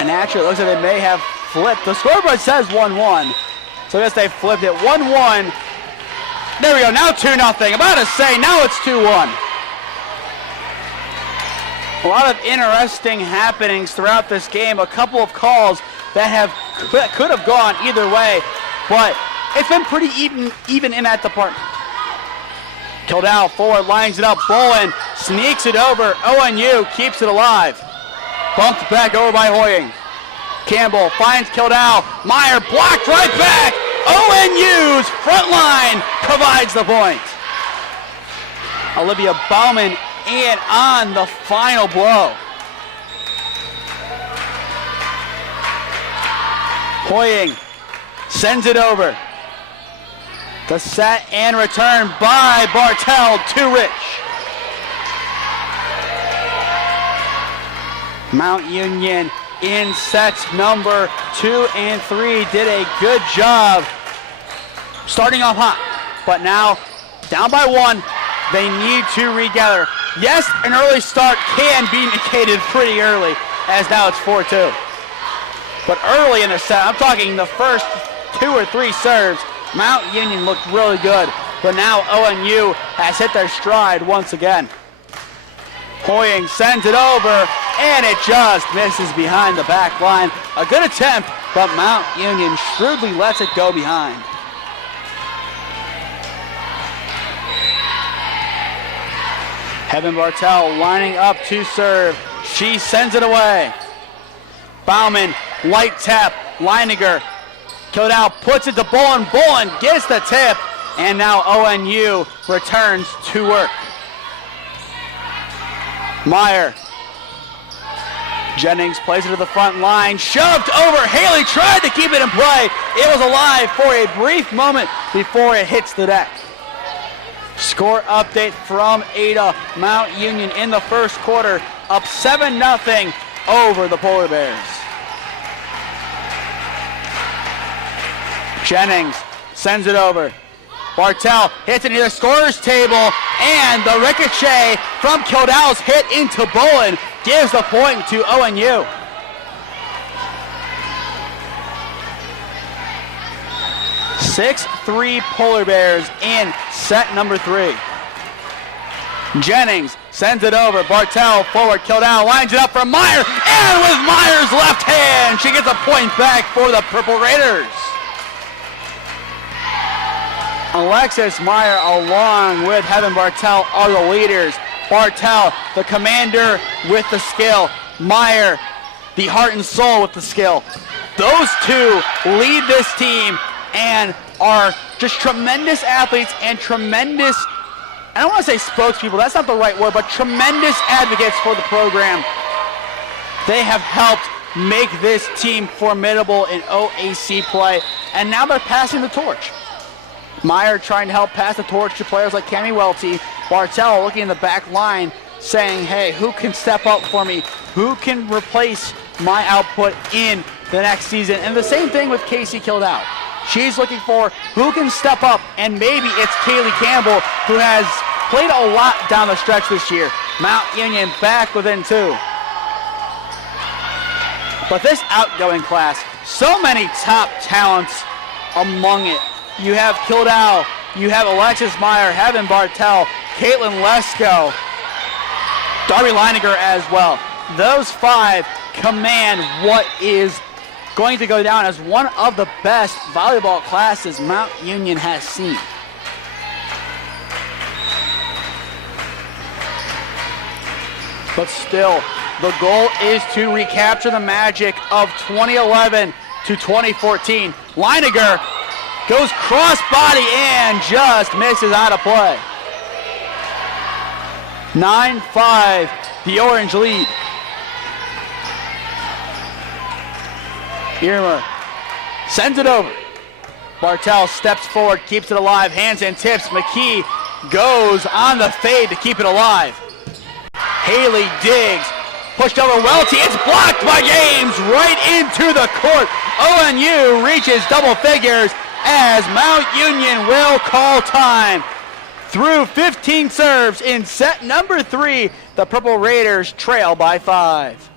And actually, it looks like they may have flipped. The scoreboard says 1-1, so I guess they flipped it. 1-1. There we go, now 2-0. About to say, now it's 2-1. A lot of interesting happenings throughout this game. A couple of calls that could have gone either way, but it's been pretty even in that department. Kildall forward, lines it up. Bolin sneaks it over. ONU keeps it alive. Bumped back over by Hoying. Campbell finds Kildall. Meyer blocked right back. ONU's front line provides the point. Olivia Bauman in on the final blow. Hoying sends it over. The set and return by Bartel to Rich. Mount Union in sets number 2 and 3 did a good job starting off hot, but now down by 1, they need to regather. Yes, an early start can be negated pretty early, as now it's 4-2. But early in the set, I'm talking the first 2 or 3 serves, Mount Union looked really good, but now ONU has hit their stride once again. Hoying sends it over, and it just misses behind the back line. A good attempt, but Mount Union shrewdly lets it go behind. Heaven Bartel lining up to serve. She sends it away. Bauman, light tap, Leininger. Kildall puts it to Bolin. Bolin gets the tip, and now ONU returns to work. Meyer. Jennings plays it to the front line. Shoved over. Haley tried to keep it in play. It was alive for a brief moment before it hits the deck. Score update from Ada. Mount Union in the first quarter up 7-0 over the Polar Bears. Jennings sends it over. Bartel hits it near the scorer's table, and the ricochet from Kildall's hit into Bolin gives the point to ONU. (6-3) Polar Bears in set number 3. Jennings sends it over. Bartel forward. Kildall lines it up for Meyer, and with Meyer's left hand, she gets a point back for the Purple Raiders. Alexis Meyer, along with Heaven Bartel, are the leaders. Bartel, the commander with the skill. Meyer, the heart and soul with the skill. Those two lead this team and are just tremendous athletes and tremendous, I don't want to say spokespeople, that's not the right word, but tremendous advocates for the program. They have helped make this team formidable in OAC play, and now they're passing the torch. Meyer trying to help pass the torch to players like Cami Welty. Bartel looking in the back line saying, hey, who can step up for me? Who can replace my output in the next season? And the same thing with Casey Kildall. She's looking for who can step up, and maybe it's Kaylee Campbell, who has played a lot down the stretch this year. Mount Union back within 2. But this outgoing class, so many top talents among it. You have Kildall, you have Alexis Meyer, Heaven Bartel, Caitlin Lesko, Darby Leininger as well. Those 5 command what is going to go down as one of the best volleyball classes Mount Union has seen. But still, the goal is to recapture the magic of 2011 to 2014. Leininger Goes crossbody and just misses out of play. 9-5, the Orange lead. Irmer sends it over. Bartel steps forward, keeps it alive, hands and tips. McKee goes on the fade to keep it alive. Haley digs, pushed over Welty. It's blocked by James right into the court. ONU reaches double figures as Mount Union will call time. Through 15 serves in set number 3, the Purple Raiders trail by 5.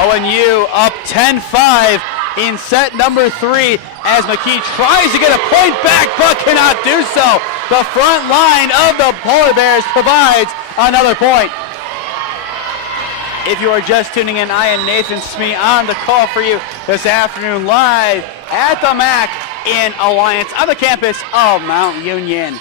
ONU up 10-5 in set number 3 as McKee tries to get a point back but cannot do so. The front line of the Polar Bears provides another point. If you are just tuning in, I am Nathan Smee on the call for you this afternoon live at the MAC in Alliance on the campus of Mount Union.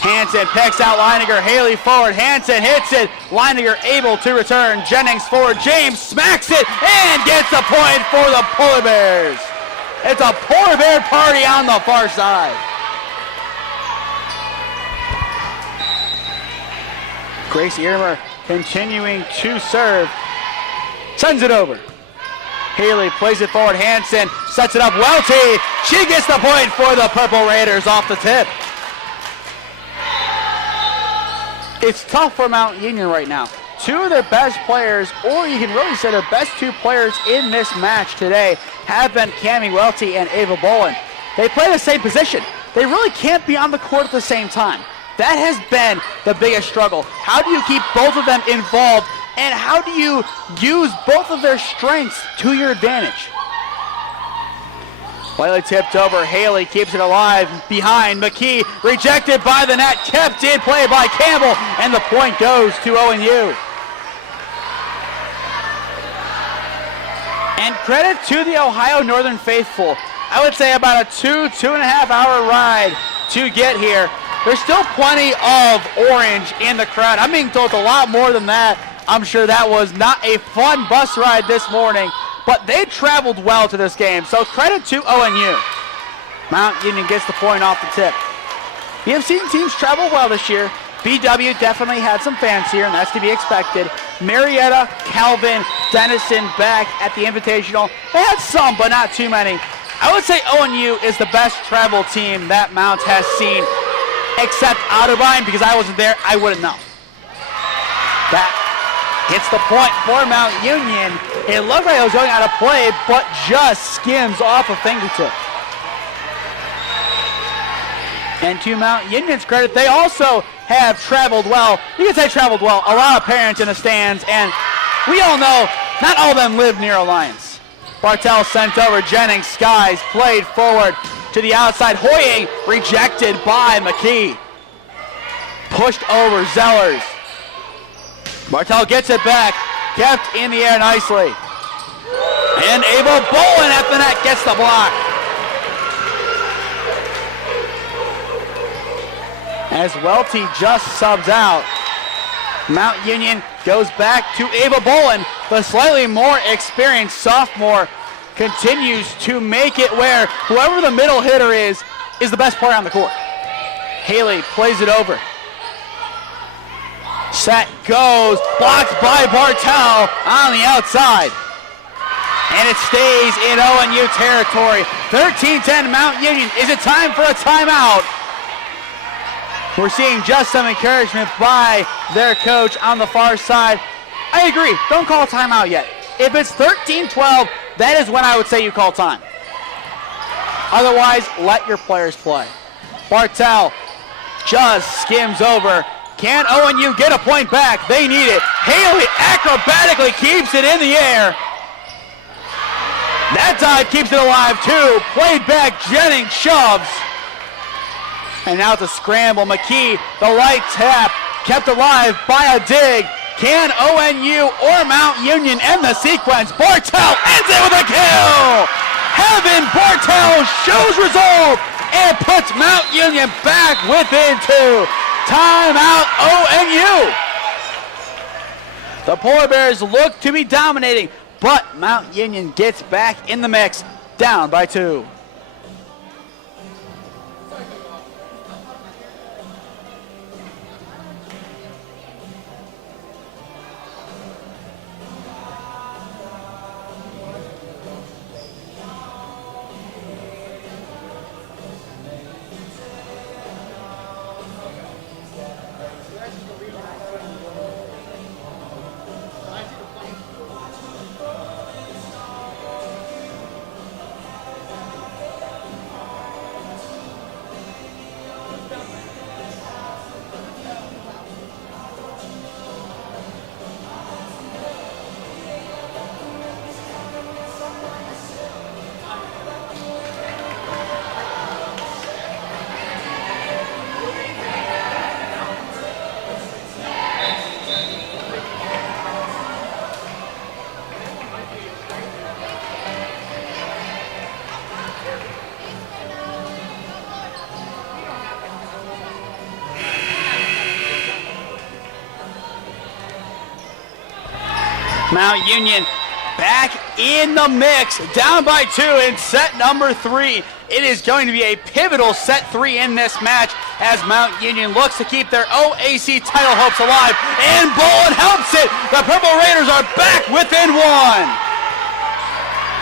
Hansen picks out Leininger, Haley forward, Hansen hits it, Leininger able to return, Jennings forward, James smacks it and gets a point for the Polar Bears. It's a Polar Bear party on the far side. Gracie Irmer continuing to serve, sends it over. Haley plays it forward, Hansen sets it up, Welty, she gets the point for the Purple Raiders off the tip. It's tough for Mount Union right now. Two of their best players, or you can really say their best two players in this match today, have been Cammie Welty and Ava Bolin. They play the same position. They really can't be on the court at the same time. That has been the biggest struggle. How do you keep both of them involved, and how do you use both of their strengths to your advantage? Lightly tipped over, Haley keeps it alive behind McKee, rejected by the net, kept in play by Campbell, and the point goes to ONU. And credit to the Ohio Northern faithful. I would say about a 2.5 hour ride to get here. There's still plenty of orange in the crowd. I'm being told a lot more than that. I'm sure that was not a fun bus ride this morning, but they traveled well to this game, so credit to ONU. Mount Union gets the point off the tip. We have seen teams travel well this year. BW definitely had some fans here, and that's to be expected. Marietta, Calvin, Denison back at the Invitational. They had some, but not too many. I would say ONU is the best travel team that Mount has seen, except Otterbein, because I wasn't there, I wouldn't know. That hits the point for Mount Union. It looked like it was going out of play, but just skims off a fingertip. And to Mount Union's credit, they also have traveled well. You can say traveled well. A lot of parents in the stands, and we all know not all of them live near Alliance. Bartel sent over, Jennings, Skies played forward to the outside. Hoying rejected by McKee. Pushed over Zellers. Bartel gets it back, kept in the air nicely. And Ava Bolin at the net gets the block. As Welty just subs out, Mount Union goes back to Ava Bolin. The slightly more experienced sophomore continues to make it where whoever the middle hitter is is the best player on the court. Haley plays it over. Set goes, blocked by Bartel on the outside. And it stays in ONU territory. 13-10 Mount Union. Is it time for a timeout? We're seeing just some encouragement by their coach on the far side. I agree, don't call a timeout yet. If it's 13-12, that is when I would say you call time. Otherwise, let your players play. Bartel just skims over. Can ONU get a point back? They need it. Haley acrobatically keeps it in the air. That dive keeps it alive too. Played back, Jennings shoves. And now it's a scramble. McKee, the light tap, kept alive by a dig. Can ONU or Mount Union end the sequence? Bartel ends it with a kill. Heaven Bartel shows resolve and puts Mount Union back within two. Timeout ONU. The Polar Bears look to be dominating, but Mount Union gets back in the mix, down by 2. Mount Union back in the mix, down by 2 in set number 3. It is going to be a pivotal set 3 in this match as Mount Union looks to keep their OAC title hopes alive. And Bolin helps it. The Purple Raiders are back within 1.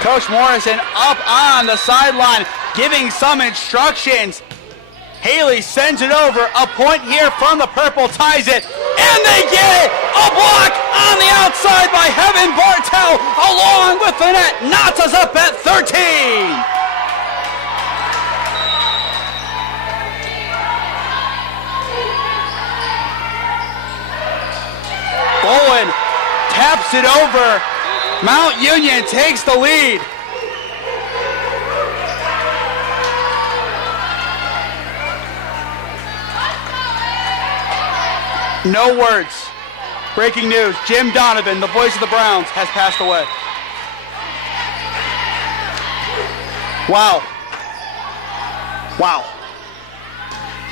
Coach Morrison up on the sideline giving some instructions. Haley sends it over. A point here from the Purple ties it. And they get it! A block on the outside by Heaven Bartel along with the net. Knots us up at 13. Bolin taps it over. Mount Union takes the lead. No words. Breaking news. Jim Donovan, the voice of the Browns, has passed away. Wow. Wow.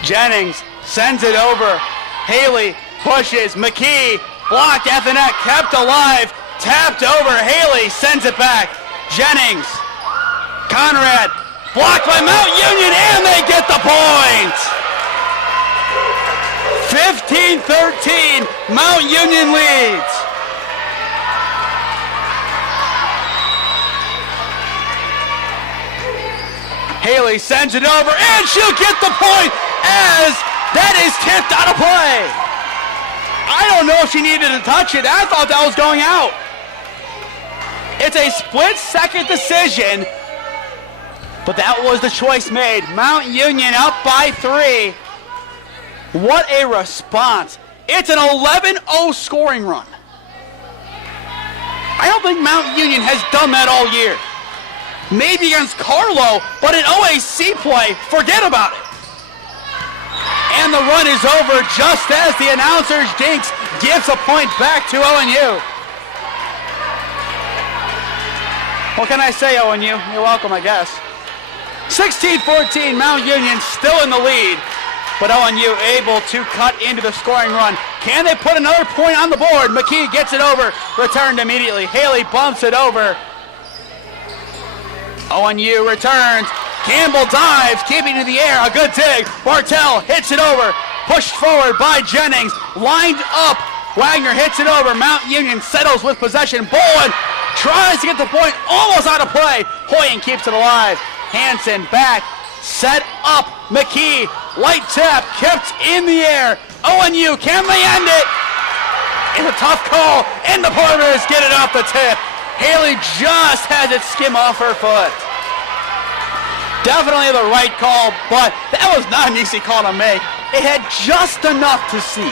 Jennings sends it over. Haley pushes. McKee blocked at the net, kept alive. Tapped over. Haley sends it back. Jennings. Conrad blocked by Mount Union, and they get the point. 15-13, Mount Union leads. Haley sends it over, and she'll get the point as that is tipped out of play. I don't know if she needed to touch it. I thought that was going out. It's a split-second decision, but that was the choice made. Mount Union up by 3. What a response. It's an 11-0 scoring run. I don't think Mount Union has done that all year. Maybe against Carlo, but in OAC play, forget about it. And the run is over just as the announcer's jinx gives a point back to ONU. What can I say, ONU? You're welcome, I guess. 16-14, Mount Union still in the lead. But ONU able to cut into the scoring run. Can they put another point on the board? McKee gets it over, returned immediately. Haley bumps it over. ONU returns, Campbell dives, keeping in the air, a good dig. Bartel hits it over, pushed forward by Jennings, lined up. Wagner hits it over. Mount Union settles with possession. Bolin tries to get the point, almost out of play. Hoying keeps it alive. Hansen back, set up. McKee, light tap, kept in the air. ONU, can they end it? It's a tough call, and the Polar Bears get it off the tip. Haley just has it skim off her foot. Definitely the right call, but that was not an easy call to make. It had just enough to see.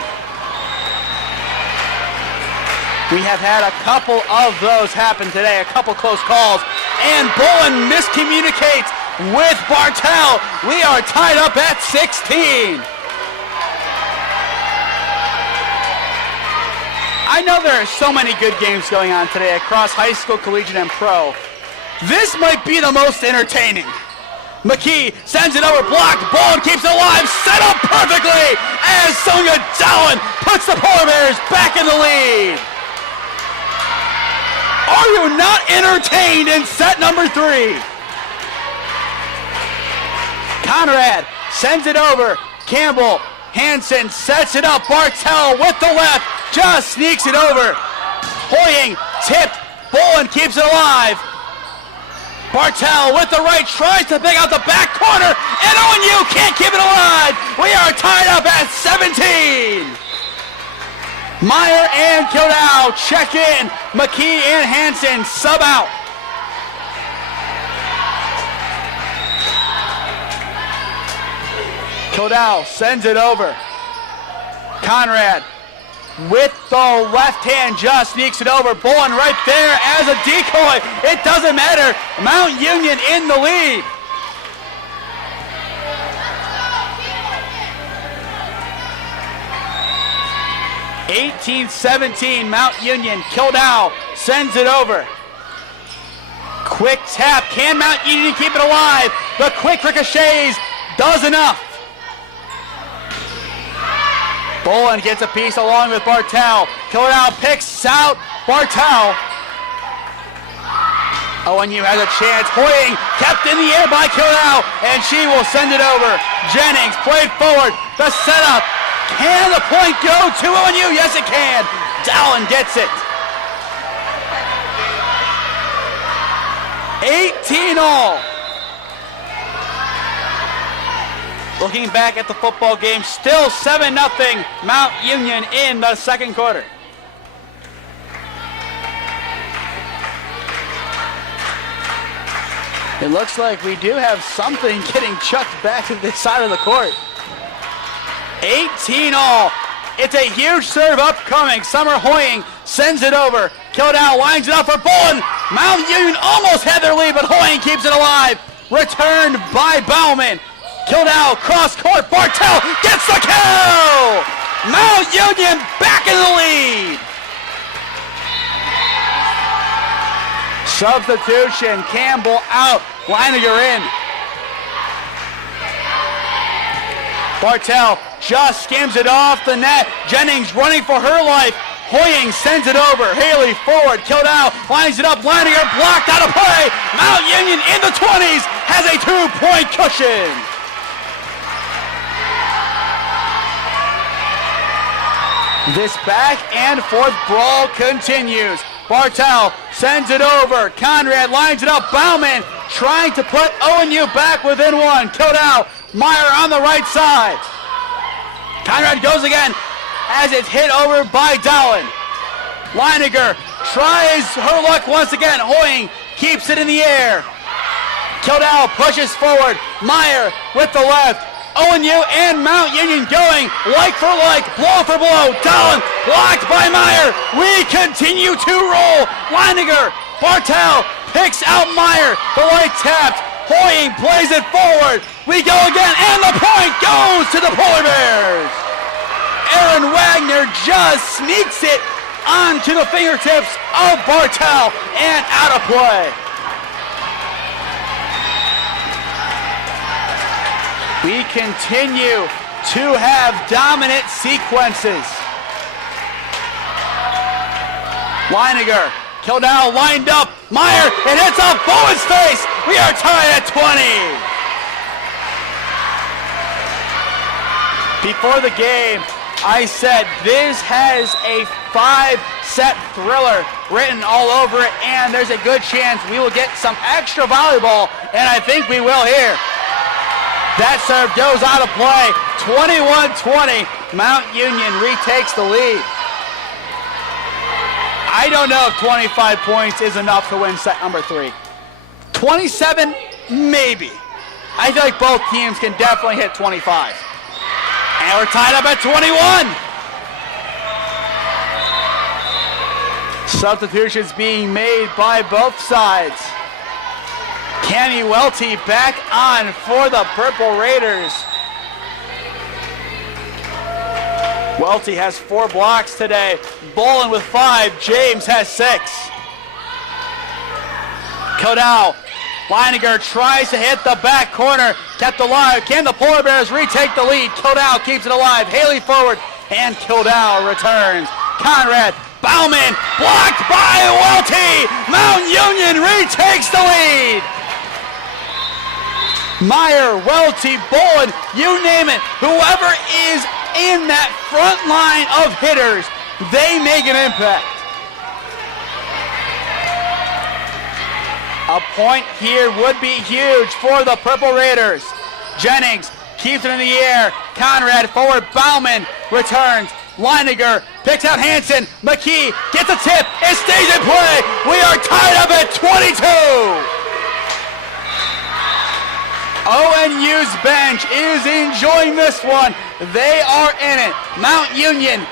We have had a couple of those happen today, a couple close calls, and Bolin miscommunicates with Bartel. We are tied up at 16. I know there are so many good games going on today across high school, collegiate, and pro. This might be the most entertaining. McKee sends it over, blocked, Bolin keeps it alive, set up perfectly as Sonia Dallin puts the Polar Bears back in the lead. Are you not entertained in set number 3? Conrad sends it over, Campbell, Hansen sets it up, Bartel with the left, just sneaks it over. Hoying tipped, Bolin keeps it alive. Bartel with the right, tries to pick out the back corner, and ONU can't keep it alive. We are tied up at 17. Meyer and Kildau check in. McKee and Hansen sub out. Kildau sends it over. Conrad with the left hand just sneaks it over. Bolin right there as a decoy. It doesn't matter. Mount Union in the lead. (18-17) Mount Union. Kildau sends it over. Quick tap. Can Mount Union keep it alive? The quick ricochets does enough. Bolin gets a piece along with Bartel. Kildau picks out Bartel. ONU has a chance. Hoying kept in the air by Kildau, and she will send it over. Jennings played forward. The setup. Can the point go to ONU? Yes, it can. Dallin gets it. 18-all. Looking back at the football game, still 7-0 Mount Union in the second quarter. It looks like we do have something getting chucked back to this side of the court. 18-all. It's a huge serve upcoming. Summer Hoying sends it over. Kildau lines it up for Bolin. Mount Union almost had their lead, but Hoying keeps it alive. Returned by Bauman. Kildau cross court. Bartel gets the kill. Mount Union back in the lead. Substitution. Campbell out. Leininger in. Bartel just skims it off the net. Jennings running for her life. Hoying sends it over. Haley forward. Kildau lines it up. Leininger blocked out of play. Mount Union in the 20s has a 2-point cushion. This back and forth brawl continues. Bartel sends it over. Conrad lines it up. Bauman trying to put ONU back within one. Kildau, Meyer on the right side. Conrad goes again as it's hit over by Dallin. Leininger tries her luck once again. Hoying keeps it in the air. Kildau pushes forward. Meyer with the left. ONU and Mount Union going like for like, blow for blow. Dallin blocked by Meyer. We continue to roll. Leininger, Bartel picks out Meyer. The light tapped. Hoying plays it forward. We go again, and the point goes to the Polar Bears. Aaron Wagner just sneaks it onto the fingertips of Bartel and out of play. We continue to have dominant sequences. Leininger, Kildau lined up. Meyer, it hits off Bowen's face. We are tied at 20. Before the game, I said this has a 5-set thriller written all over it, and there's a good chance we will get some extra volleyball, and I think we will here. That serve goes out of play. 21-20. Mount Union retakes the lead. I don't know if 25 points is enough to win set number 3. 27, maybe. I feel like both teams can definitely hit 25. And we're tied up at 21. Substitutions being made by both sides. Cami Welty back on for the Purple Raiders. Welty has 4 blocks today. Bolin with 5. James has 6. Kodal. Leininger tries to hit the back corner. Kept alive. Can the Polar Bears retake the lead? Kodal keeps it alive. Haley forward. And Kodal returns. Conrad. Bauman. Blocked by Welty. Mount Union retakes the lead. Meyer, Welty, Bolin, you name it. Whoever is in that front line of hitters, they make an impact. A point here would be huge for the Purple Raiders. Jennings keeps it in the air. Conrad forward. Bauman returns. Leininger picks out Hansen. McKee gets a tip. It stays in play. We are tied up at 22. ONU's bench is enjoying this one. They are in it. Mount Union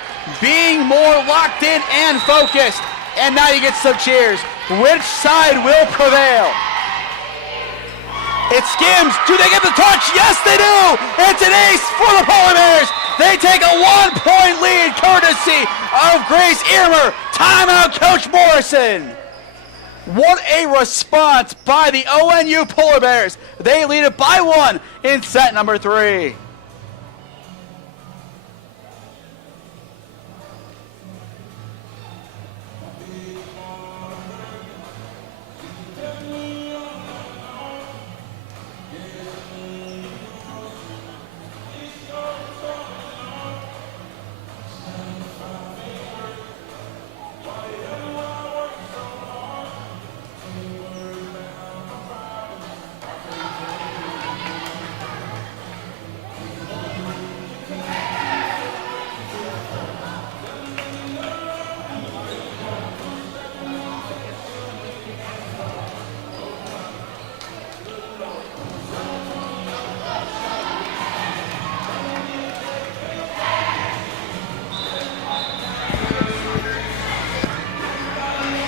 being more locked in and focused. And now you get some cheers. Which side will prevail? It skims. Do they get the touch? Yes, they do. It's an ace for the Polar Bears. They take a 1-point lead courtesy of Grace Earmer. Timeout, Coach Morrison. What a response by the ONU Polar Bears. They lead it by 1 in set number 3.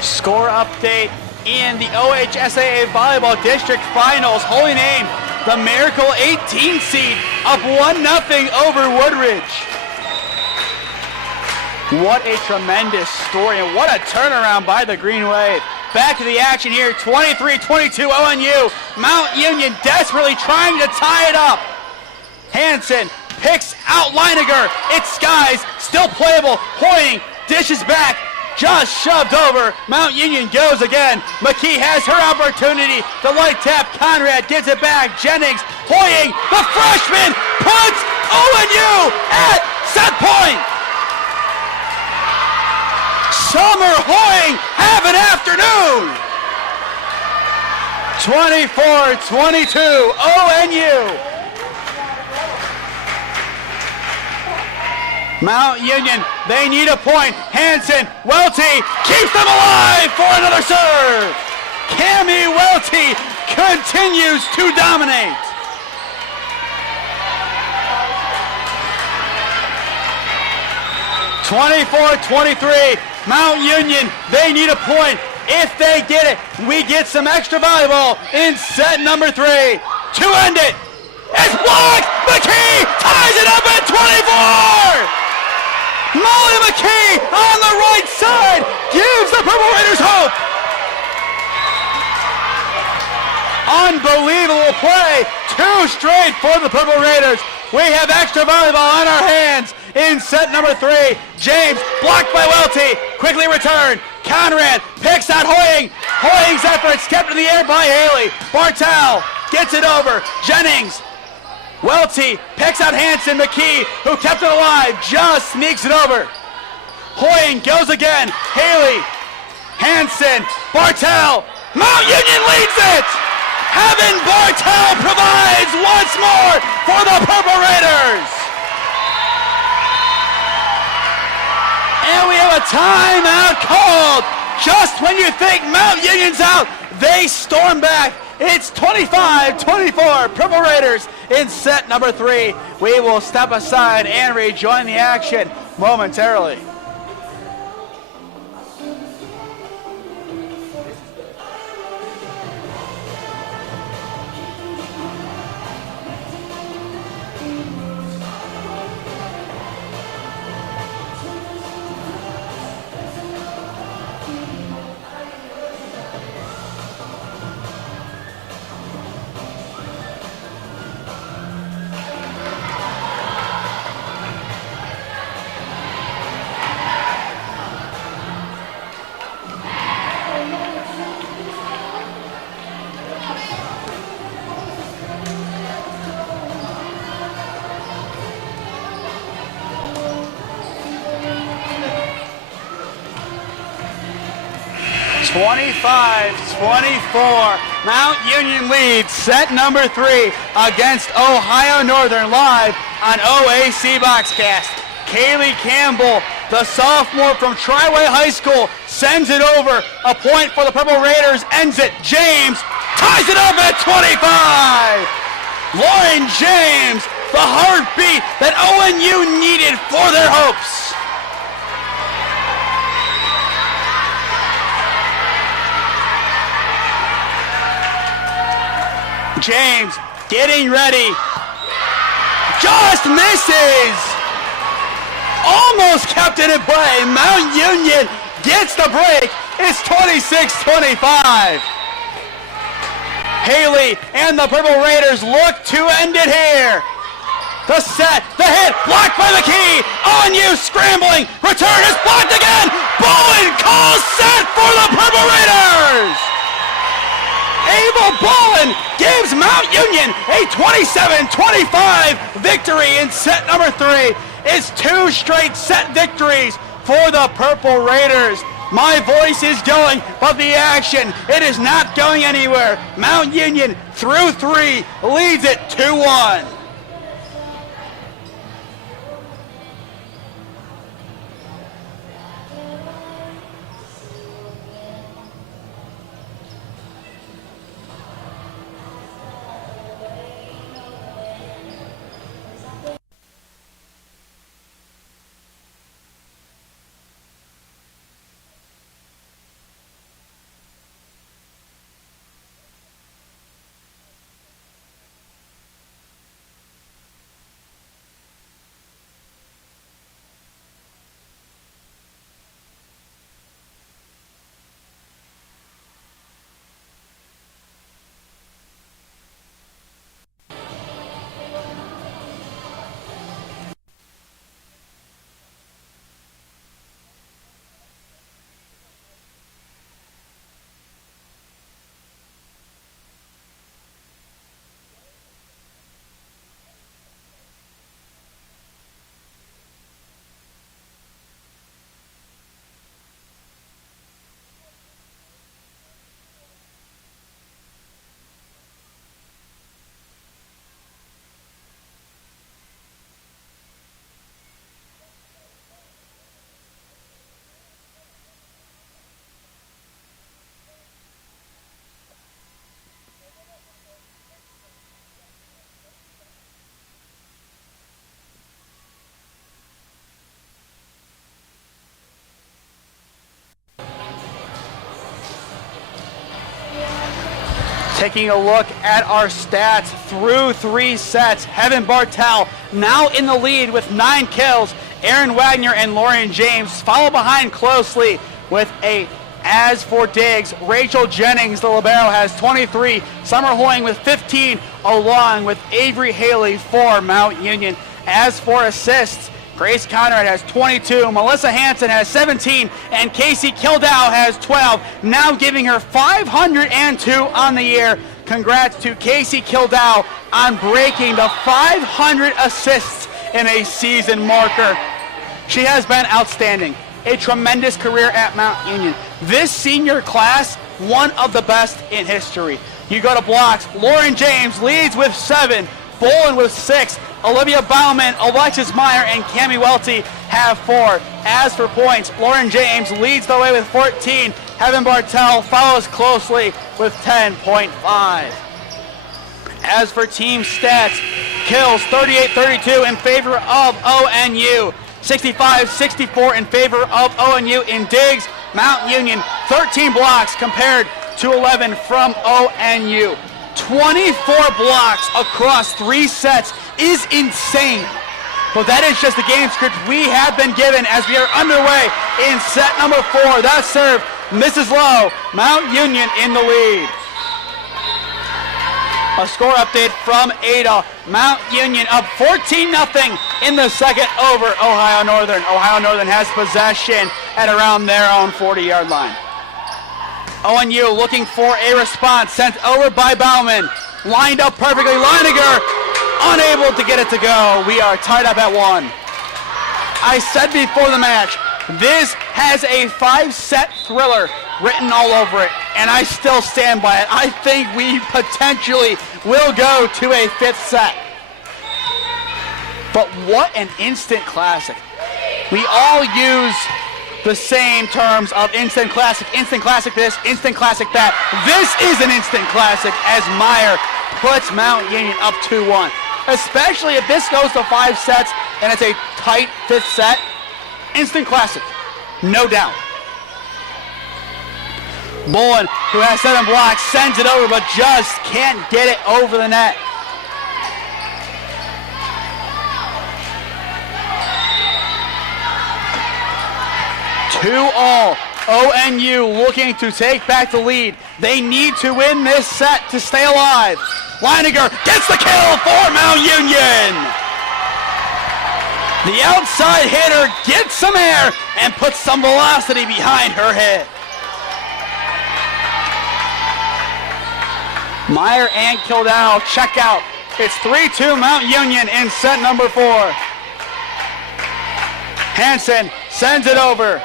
Score update in the OHSAA Volleyball District Finals. Holy name, the Miracle 18 seed up 1-0 over Woodridge. What a tremendous story and what a turnaround by the Green Wave. Back to the action here, 23-22 ONU. Mount Union desperately trying to tie it up. Hansen picks out Leininger. It's Skies, still playable. Hoying dishes back. Just shoved over. Mount Union goes again. McKee has her opportunity. The light tap. Conrad gives it back. Jennings. Hoying. The freshman puts ONU at set point. Summer Hoying have an afternoon. 24-22 ONU. Mount Union, they need a point. Hansen, Welty keeps them alive for another serve. Cami Welty continues to dominate. (24-23) Mount Union, they need a point. If they get it, we get some extra volleyball in set number 3. To end it, it's blocked. McKee ties it up at 24. Molly McKee on the right side gives the Purple Raiders hope. Unbelievable play. 2 straight for the Purple Raiders. We have extra volleyball on our hands in set number 3. James blocked by Welty. Quickly returned. Conrad picks out Hoying. Hoying's efforts kept in the air by Haley. Bartel gets it over. Jennings Welty picks out Hanson. McKee, who kept it alive, just sneaks it over. Hoying goes again. Haley, Hanson, Bartel. Mount Union leads it! Heaven Bartel provides once more for the Purple Raiders. And we have a timeout called. Just when you think Mount Union's out, they storm back. It's 25-24, Purple Raiders in set number 3. We will step aside and rejoin the action momentarily. Mount Union leads set number 3 against Ohio Northern live on OAC Boxcast. Kaylee Campbell, the sophomore from Triway High School, sends it over. A point for the Purple Raiders, ends it. James ties it up at 25. Lauren James, the heartbeat that ONU needed for their hopes. James getting ready, just misses, almost kept it in play. Mount Union gets the break. It's 26-25. Haley and the Purple Raiders look to end it here. The set, the hit, blocked by McKee. ONU scrambling, return is blocked again. Bullen calls set for the Purple Raiders. Abel Bullen gives Mount Union a 27-25 victory in set number 3. It's 2 straight set victories for the Purple Raiders. My voice is going, but the action, it is not going anywhere. Mount Union through 3 leads it 2-1. Taking a look at our stats through 3 sets, Heaven Bartel now in the lead with 9 kills. Aaron Wagner and Lauren James follow behind closely with 8. As for digs, Rachel Jennings, the libero, has 23. Summer Hoying with 15, along with Avery Haley for Mount Union. As for assists, Grace Conrad has 22, Melissa Hanson has 17, and Casey Kildow has 12, now giving her 502 on the year. Congrats to Casey Kildow on breaking the 500 assists in a season marker. She has been outstanding. A tremendous career at Mount Union. This senior class, one of the best in history. You go to blocks. Lauren James leads with 7. Bolin with 6. Olivia Bauman, Alexis Meyer, and Cami Welty have 4. As for points, Lauren James leads the way with 14. Heaven Bartel follows closely with 10.5. As for team stats, kills 38-32 in favor of ONU. 65-64 in favor of ONU in digs. Mount Union, 13 blocks compared to 11 from ONU. 24 blocks across 3 sets is insane. But that is just the game script we have been given as we are underway in set number 4. That serve, Mrs. Lowe, Mount Union in the lead. A score update from Ada. Mount Union up 14-0 in the second over Ohio Northern. Ohio Northern has possession at around their own 40-yard line. ONU looking for a response, sent over by Bauman. Lined up perfectly, Leininger unable to get it to go. We are tied up at 1. I said before the match, this has a 5-set thriller written all over it, and I still stand by it. I think we potentially will go to a 5th set. But what an instant classic. We all use the same terms of instant classic this, instant classic that. This is an instant classic as Meyer puts Mount Union up 2-1. Especially if this goes to 5 sets and it's a tight 5th set. Instant classic, no doubt. Bolin, who has 7 blocks, sends it over but just can't get it over the net. Two all. ONU looking to take back the lead. They need to win this set to stay alive. Leininger gets the kill for Mount Union. The outside hitter gets some air and puts some velocity behind her hit. Meyer and Kildare check out. It's 3-2 Mount Union in set number 4. Hansen sends it over.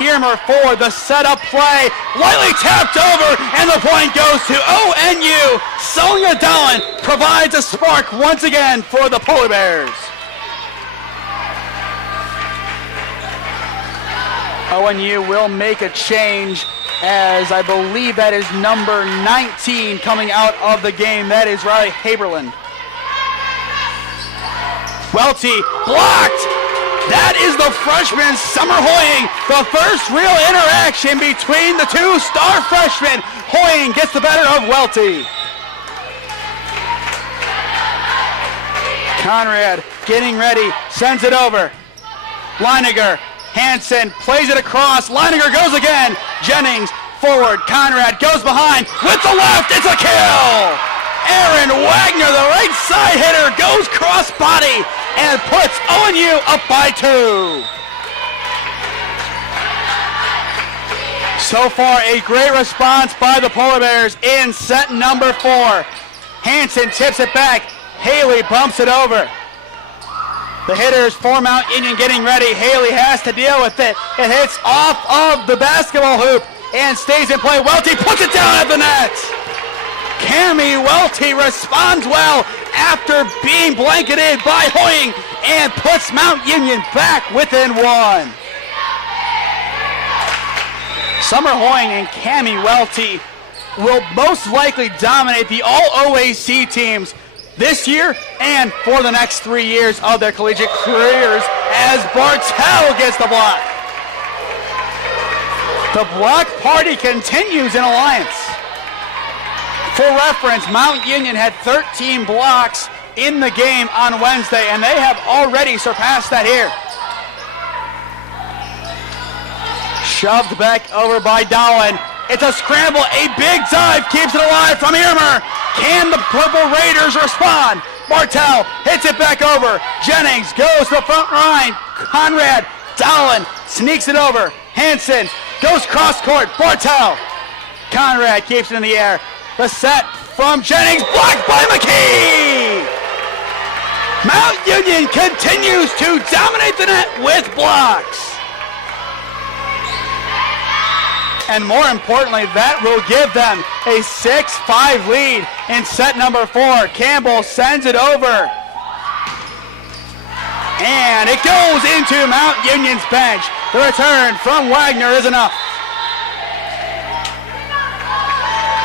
Earmer for the setup play. Lightly tapped over, and the point goes to ONU. Sonia Dallin provides a spark once again for the Polar Bears. ONU will make a change as I believe that is number 19 coming out of the game. That is Riley Haberland. Welty blocked. That is the freshman Summer Hoying. The first real interaction between the 2 star freshmen. Hoying gets the better of Welty. Conrad getting ready, sends it over. Leininger, Hansen plays it across. Leininger goes again. Jennings forward. Conrad goes behind with the left. It's a kill. Aaron Wagner, the right side hitter, goes cross body and puts ONU up by 2. So far, a great response by the Polar Bears in set number 4. Hansen tips it back. Haley bumps it over. The hitters for Mount Union getting ready. Haley has to deal with it. It hits off of the basketball hoop and stays in play. Welty puts it down at the net. Cami Welty responds well after being blanketed by Hoying and puts Mount Union back within 1. Summer Hoying and Cami Welty will most likely dominate the all-OAC teams this year and for the next 3 years of their collegiate careers as Bartel gets the block. The block party continues in Alliance. For reference, Mount Union had 13 blocks in the game on Wednesday, and they have already surpassed that here. Shoved back over by Dallin. It's a scramble, a big dive, keeps it alive from Earmer. Can the Purple Raiders respond? Bartel hits it back over. Jennings goes to the front line. Conrad, Dallin sneaks it over. Hansen goes cross court. Bartel. Conrad keeps it in the air. The set from Jennings, blocked by McKee. Mount Union continues to dominate the net with blocks. And more importantly, that will give them a 6-5 lead in set number 4. Campbell sends it over. And it goes into Mount Union's bench. The return from Wagner is enough.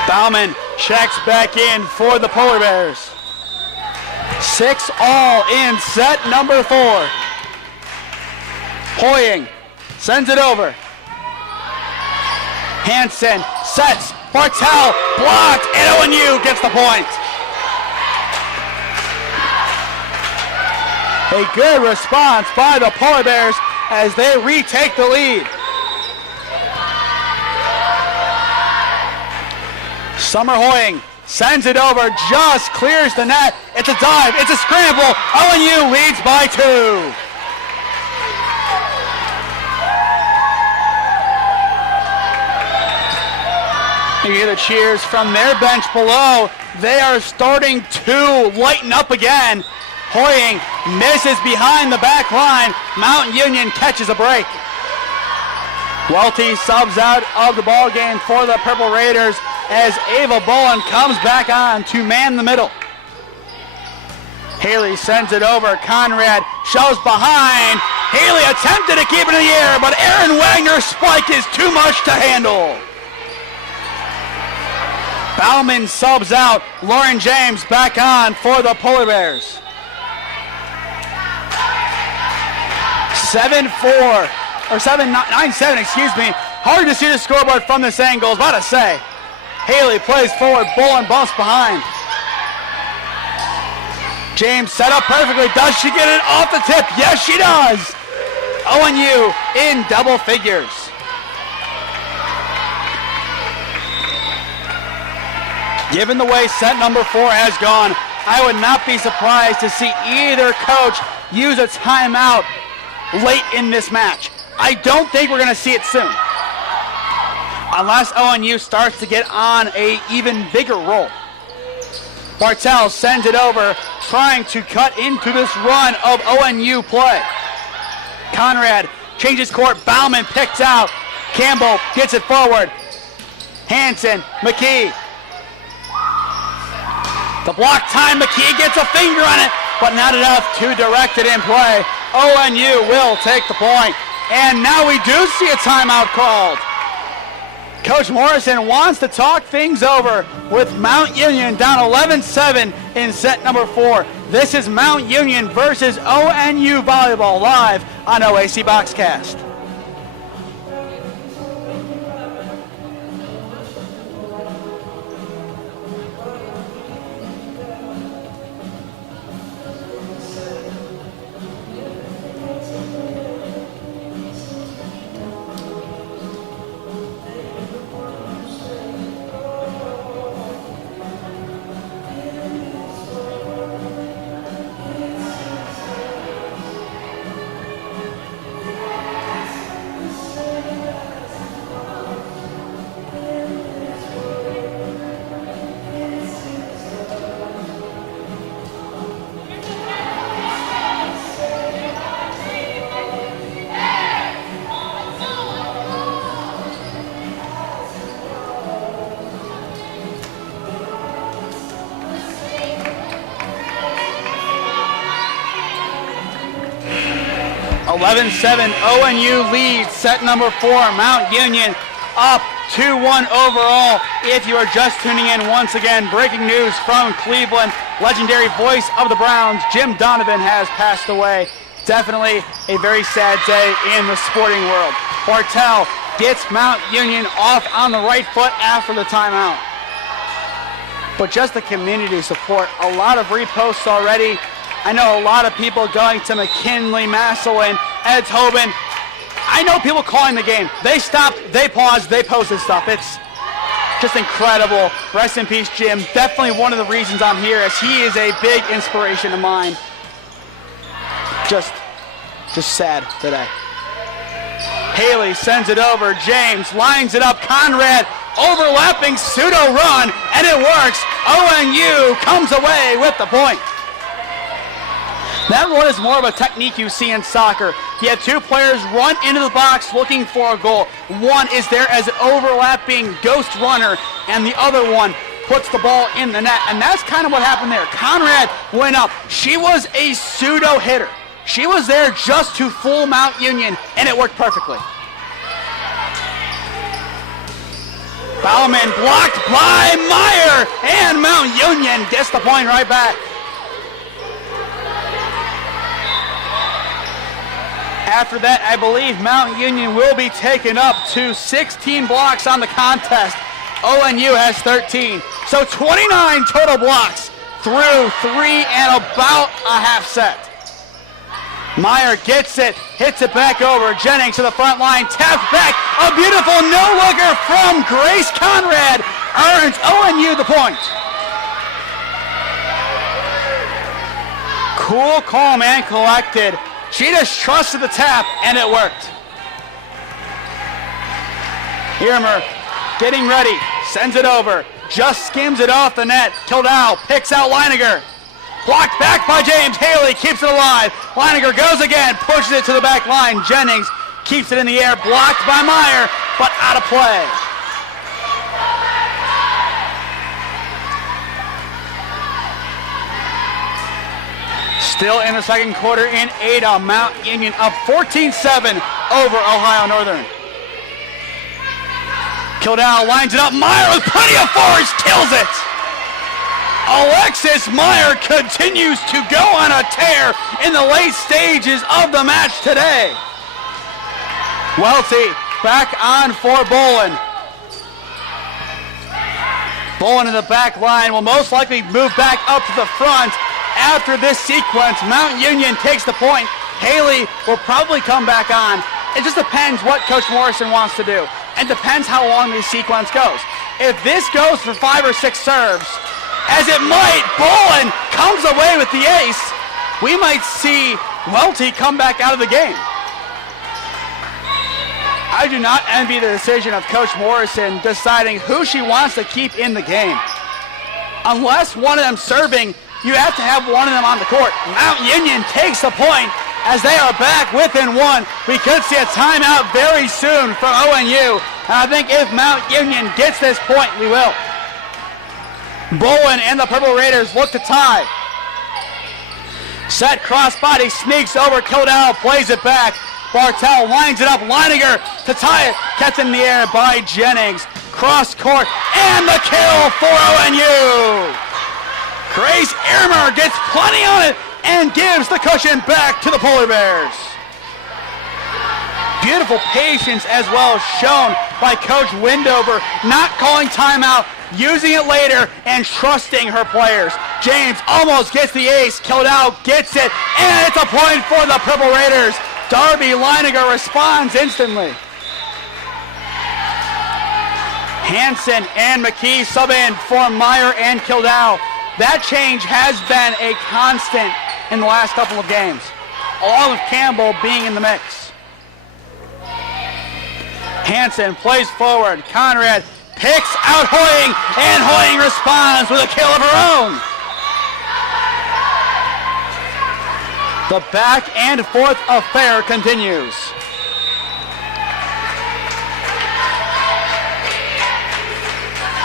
Bauman checks back in for the Polar Bears. 6-all in set number 4. Hoying sends it over. Hansen sets. Bartel blocked, and ONU gets the point. A good response by the Polar Bears as they retake the lead. Summer Hoying sends it over, just clears the net. It's a dive, it's a scramble. ONU leads by 2. You hear the cheers from their bench below. They are starting to lighten up again. Hoying misses behind the back line. Mount Union catches a break. Welty subs out of the ball game for the Purple Raiders as Ava Bolin comes back on to man the middle. Haley sends it over. Conrad shoves behind. Haley attempted to keep it in the air, but Aaron Wagner's spike is too much to handle. Bauman subs out. Lauren James back on for the Polar Bears. 7-4, or 9-7, excuse me. Hard to see the scoreboard from this angle, I was about to say. Haley plays forward, Bolin bumps behind. James set up perfectly. Does she get it off the tip? Yes, she does. ONU in double figures. Given the way set number 4 has gone, I would not be surprised to see either coach use a timeout late in this match. I don't think we're going to see it soon, unless ONU starts to get on a even bigger roll. Bartel sends it over, trying to cut into this run of ONU play. Conrad changes court. Bauman picked out. Campbell gets it forward. Hansen, McKee. The block time, McKee gets a finger on it, but not enough to direct it in play. ONU will take the point. And now we do see a timeout called. Coach Morrison wants to talk things over with Mount Union down 11-7 in set number 4. This is Mount Union versus ONU Volleyball live on OAC Boxcast. ONU leads set number 4. Mount Union up 2-1 overall. If you are just tuning in once again, breaking news from Cleveland. Legendary voice of the Browns, Jim Donovan, has passed away. Definitely a very sad day in the sporting world. Bartel gets Mount Union off on the right foot after the timeout. But just the community support, a lot of reposts already. I know a lot of people going to McKinley, Massillon, Ed Tobin. I know people calling the game. They stopped, they paused, they posted stuff. It's just incredible. Rest in peace, Jim. Definitely one of the reasons I'm here, as he is a big inspiration of mine. Just sad today. Haley sends it over. James lines it up. Conrad overlapping pseudo run, and it works. ONU comes away with the point. That run is more of a technique you see in soccer. You have two players run into the box looking for a goal. One is there as an overlapping ghost runner, and the other one puts the ball in the net. And that's kind of what happened there. Conrad went up. She was a pseudo hitter. She was there just to fool Mount Union, and it worked perfectly. Bauman blocked by Meyer, and Mount Union gets the point right back. After that, I believe Mount Union will be taken up to 16 blocks on the contest. ONU has 13. So 29 total blocks through 3 and about a half set. Meyer gets it, hits it back over. Jennings to the front line, tapped back. A beautiful no-looker from Grace Conrad earns ONU the point. Cool, calm, and collected. She just trusted the tap, and it worked. Irmer getting ready, sends it over, just skims it off the net. Kildau picks out Leininger. Blocked back by James. Haley keeps it alive. Leininger goes again, pushes it to the back line. Jennings keeps it in the air, blocked by Meyer, but out of play. Still in the second quarter in Ada, Mount Union up 14-7 over Ohio Northern. Kildau lines it up. Meyer with plenty of force, kills it. Alexis Meyer continues to go on a tear in the late stages of the match today. Welty back on for Bolin. Bolin in the back line will most likely move back up to the front. After this sequence, Mount Union takes the point. Haley will probably come back on. It just depends what Coach Morrison wants to do. And depends how long this sequence goes. If this goes for 5 or 6 serves, as it might, Bolin comes away with the ace. We might see Welty come back out of the game. I do not envy the decision of Coach Morrison deciding who she wants to keep in the game. Unless one of them serving, you have to have one of them on the court. Mount Union takes the point as they are back within 1. We could see a timeout very soon from ONU. And I think if Mount Union gets this point, we will. Bolin and the Purple Raiders look to tie. Set crossbody, sneaks over. Kildau plays it back. Bartel lines it up. Leininger to tie it. Kept in the air by Jennings. Cross court and the kill for ONU. Grace Irmer gets plenty on it and gives the cushion back to the Polar Bears. Beautiful patience as well shown by Coach Windover, not calling timeout, using it later, and trusting her players. James almost gets the ace. Kildau gets it, and it's a point for the Purple Raiders. Darby Leininger responds instantly. Hansen and McKee sub in for Meyer and Kildau. That change has been a constant in the last couple of games, along with Campbell being in the mix. Hansen plays forward. Conrad picks out Hoying, and Hoying responds with a kill of her own. The back and forth affair continues.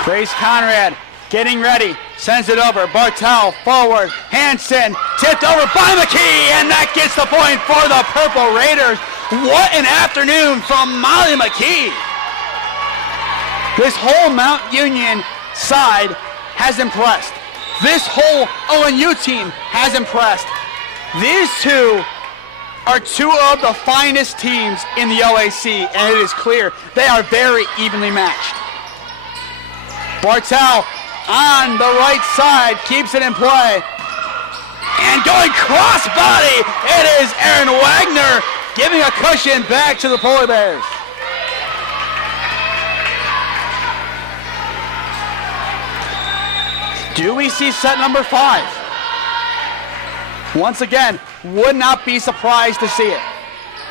Grace Conrad getting ready, sends it over. Bartel forward. Hansen tipped over by McKee, and that gets the point for the Purple Raiders. What an afternoon from Molly McKee. This whole Mount Union side has impressed. This whole ONU team has impressed. These two are two of the finest teams in the OAC, and it is clear they are very evenly matched. Bartel on the right side keeps it in play. And going crossbody, it is Aaron Wagner giving a cushion back to the Polar Bears. Do we see set number 5? Once again, would not be surprised to see it.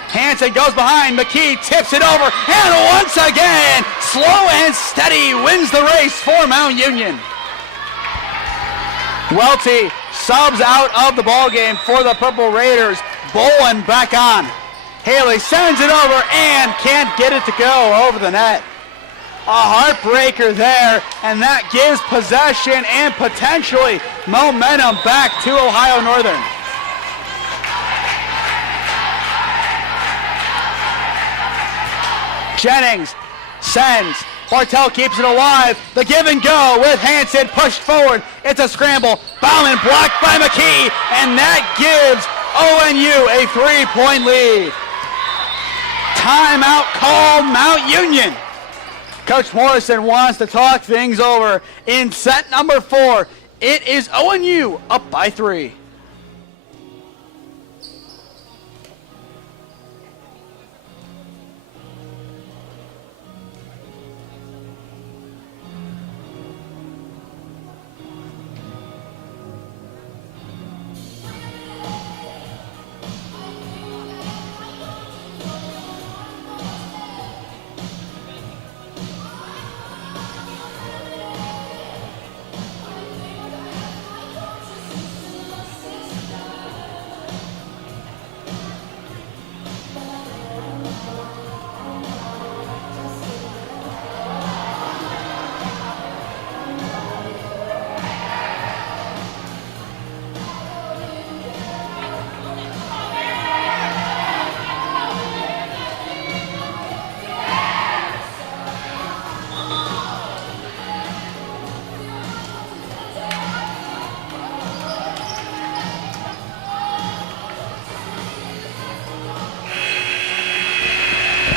Hansen goes behind, McKee tips it over, and once again, slow and steady, wins the race for Mount Union. Welty subs out of the ball game for the Purple Raiders. Bolin back on. Haley sends it over and can't get it to go over the net. A heartbreaker there, and that gives possession and potentially momentum back to Ohio Northern. Jennings sends. Bartel keeps it alive. The give and go with Hansen pushed forward. It's a scramble. Bauman blocked by McKee, and that gives ONU a 3-point lead. Timeout call, Mount Union. Coach Morrison wants to talk things over in set number 4. It is ONU up by 3.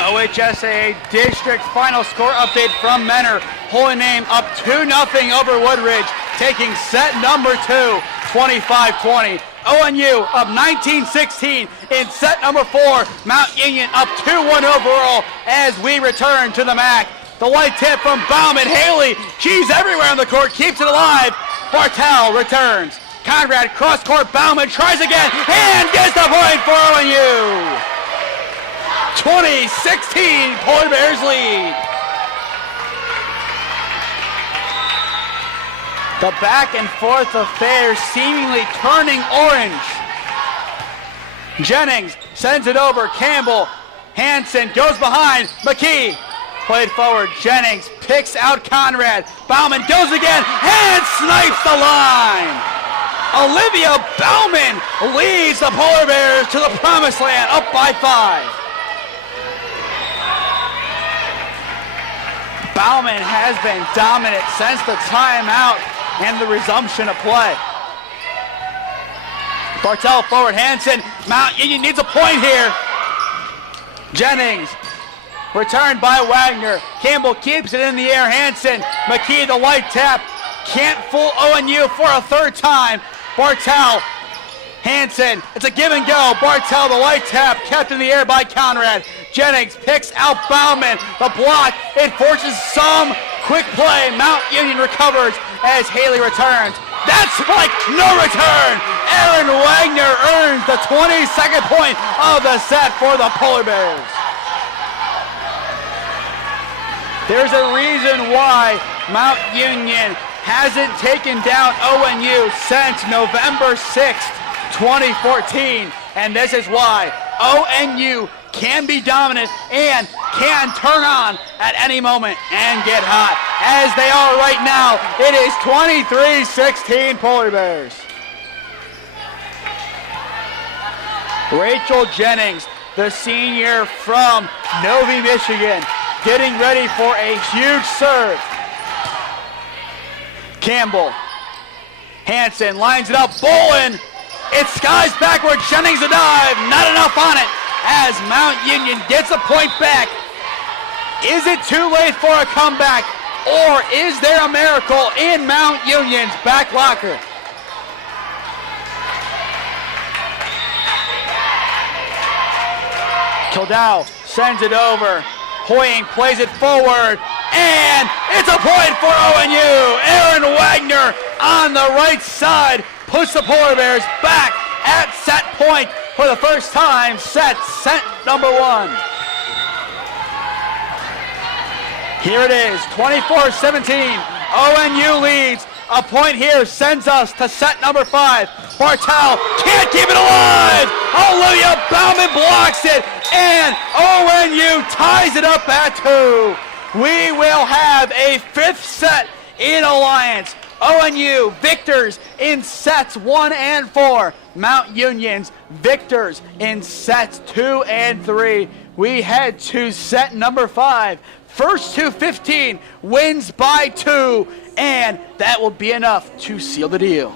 OHSAA district final score update from Menor. Holy Name up 2-0 over Woodridge, taking set number 2, 25-20. ONU up 19-16 in set number 4. Mount Union up 2-1 overall as we return to the MAC. The white tip from Bauman. Haley, she's everywhere on the court, keeps it alive. Bartel returns. Conrad cross court. Bauman tries again and gets the point for ONU. 2016 Polar Bears lead. The back and forth affair seemingly turning orange. Jennings sends it over. Campbell. Hansen goes behind. McKee played forward. Jennings picks out Conrad. Bauman goes again and snipes the line. Olivia Bauman leads the Polar Bears to the promised land, up by 5. Bauman has been dominant since the timeout and the resumption of play. Bartel forward. Hansen. Mount Union needs a point here. Jennings. Returned by Wagner. Campbell keeps it in the air. Hansen. McKee the white tap. Can't fool ONU for a third time. Bartel. Hansen. It's a give and go. Bartel the white tap kept in the air by Conrad. Jennings picks out Bauman. The block. It forces some quick play. Mount Union recovers as Haley returns. That's like no return. Aaron Wagner earns the 22nd point of the set for the Polar Bears. There's a reason why Mount Union hasn't taken down ONU since November 6th, 2014. And this is why ONU can be dominant and can turn on at any moment and get hot. As they are right now, it is 23-16 Polar Bears. Rachel Jennings, the senior from Novi, Michigan, getting ready for a huge serve. Campbell. Hansen lines it up. Bolin. It skies backward. Jennings a dive. Not enough on it as Mount Union gets a point back. Is it too late for a comeback, or is there a miracle in Mount Union's back locker? Kildau sends it over. Hoying plays it forward, and it's a point for ONU. Aaron Wagner on the right side puts the Polar Bears back at set point for the first time. Set number 1. Here it is, 24-17. ONU leads. A point here sends us to set number 5. Bartel can't keep it alive. Olivia Bauman blocks it, and ONU ties it up at 2. We will have a 5th set in Alliance. ONU victors in sets 1 and 4. Mount Union's victors in sets 2 and 3. We head to set number 5. First to 15 wins by 2, and that will be enough to seal the deal.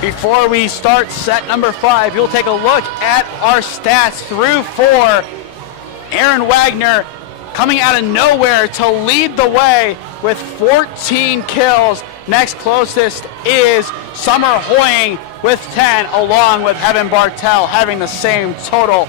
Before we start set number 5, you'll take a look at our stats through 4. Aaron Wagner coming out of nowhere to lead the way with 14 kills. Next closest is Summer Hoying with 10, along with Heaven Bartel having the same total.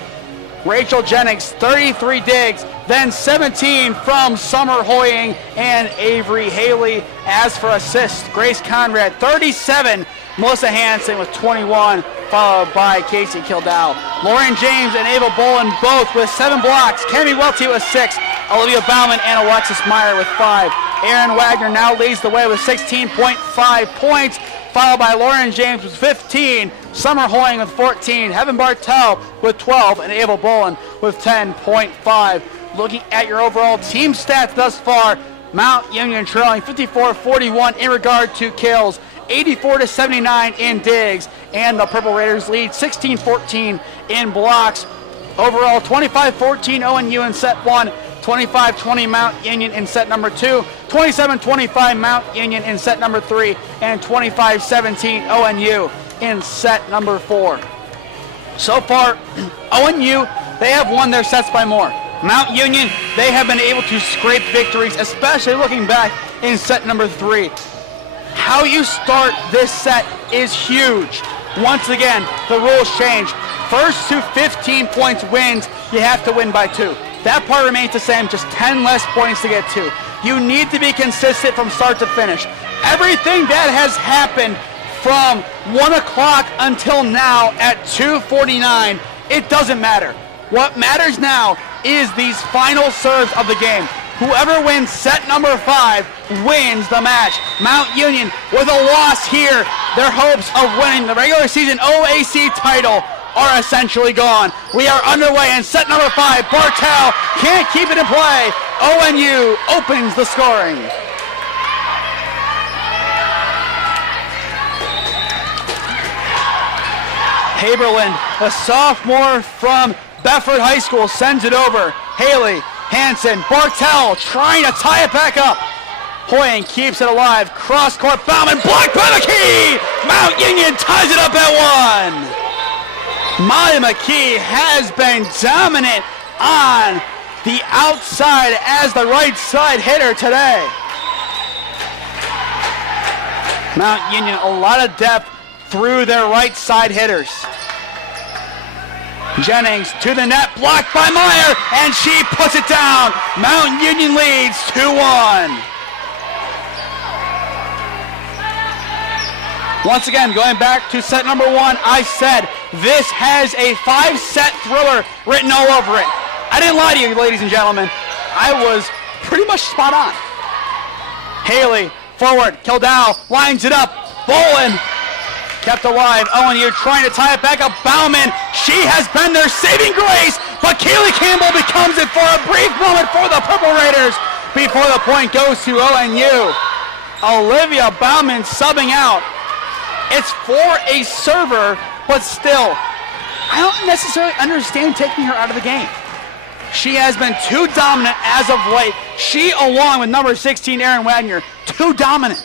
Rachel Jennings, 33 digs, then 17 from Summer Hoying and Avery Haley. As for assists, Grace Conrad, 37. Melissa Hansen with 21, followed by Casey Kildau. Lauren James and Ava Bolin both with 7 blocks. Cami Welty with 6. Olivia Bauman and Alexis Meyer with 5. Aaron Wagner now leads the way with 16.5 points, followed by Lauren James with 15. Summer Hoying with 14. Heaven Bartel with 12. And Ava Bolin with 10.5. Looking at your overall team stats thus far, Mount Union trailing 54-41 in regard to kills, 84-79 in digs, and the Purple Raiders lead 16-14 in blocks. Overall, 25-14 ONU in set 1, 25-20 Mount Union in set number 2, 27-25 Mount Union in set number 3, and 25-17 ONU in set number 4. So far, ONU, they have won their sets by more. Mount Union, they have been able to scrape victories, especially looking back in set number 3. How you start this set is huge. Once again, the rules change. First to 15 points wins, you have to win by 2. That part remains the same, just 10 less points to get to. You need to be consistent from start to finish. Everything that has happened from 1 o'clock until now at 2:49, it doesn't matter. What matters now is these final serves of the game. Whoever wins set number 5 wins the match. Mount Union, with a loss here, their hopes of winning the regular season OAC title are essentially gone. We are underway in set number 5. Bartel can't keep it in play. ONU opens the scoring. Haberlin, a sophomore from Bedford High School, sends it over. Haley Hansen, Bartel trying to tie it back up. Hoying keeps it alive. Cross court, Bauman blocked by McKee. Mount Union ties it up at 1. Molly McKee has been dominant on the outside as the right side hitter today. Mount Union, a lot of depth through their right side hitters. Jennings to the net, blocked by Meyer, and she puts it down. Mount Union leads 2-1. Once again, going back to set number 1, I said this has a 5-set thriller written all over it. I didn't lie to you, ladies and gentlemen. I was pretty much spot on. Haley, forward, Kildau lines it up. Bolin kept alive. ONU trying to tie it back up. Bauman, she has been their saving grace, but Kaylee Campbell becomes it for a brief moment for the Purple Raiders before the point goes to ONU. Olivia Bauman subbing out. It's for a server, but still, I don't necessarily understand taking her out of the game. She has been too dominant as of late. She, along with number 16, Erin Wagner, too dominant.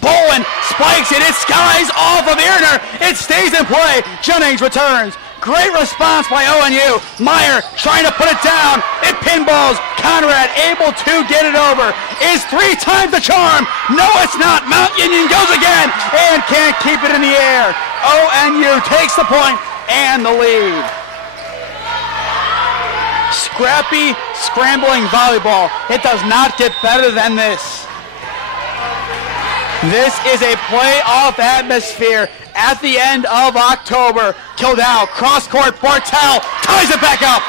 Bolin spikes it. It skies off of Earner. It stays in play. Jennings returns. Great response by ONU. Meyer trying to put it down. It pinballs. Conrad able to get it over. Is 3 times the charm. No, it's not. Mount Union goes again and can't keep it in the air. ONU takes the point and the lead. Scrappy, scrambling volleyball. It does not get better than this. This is a playoff atmosphere at the end of October. Kildau, cross court, Bartel ties it back up.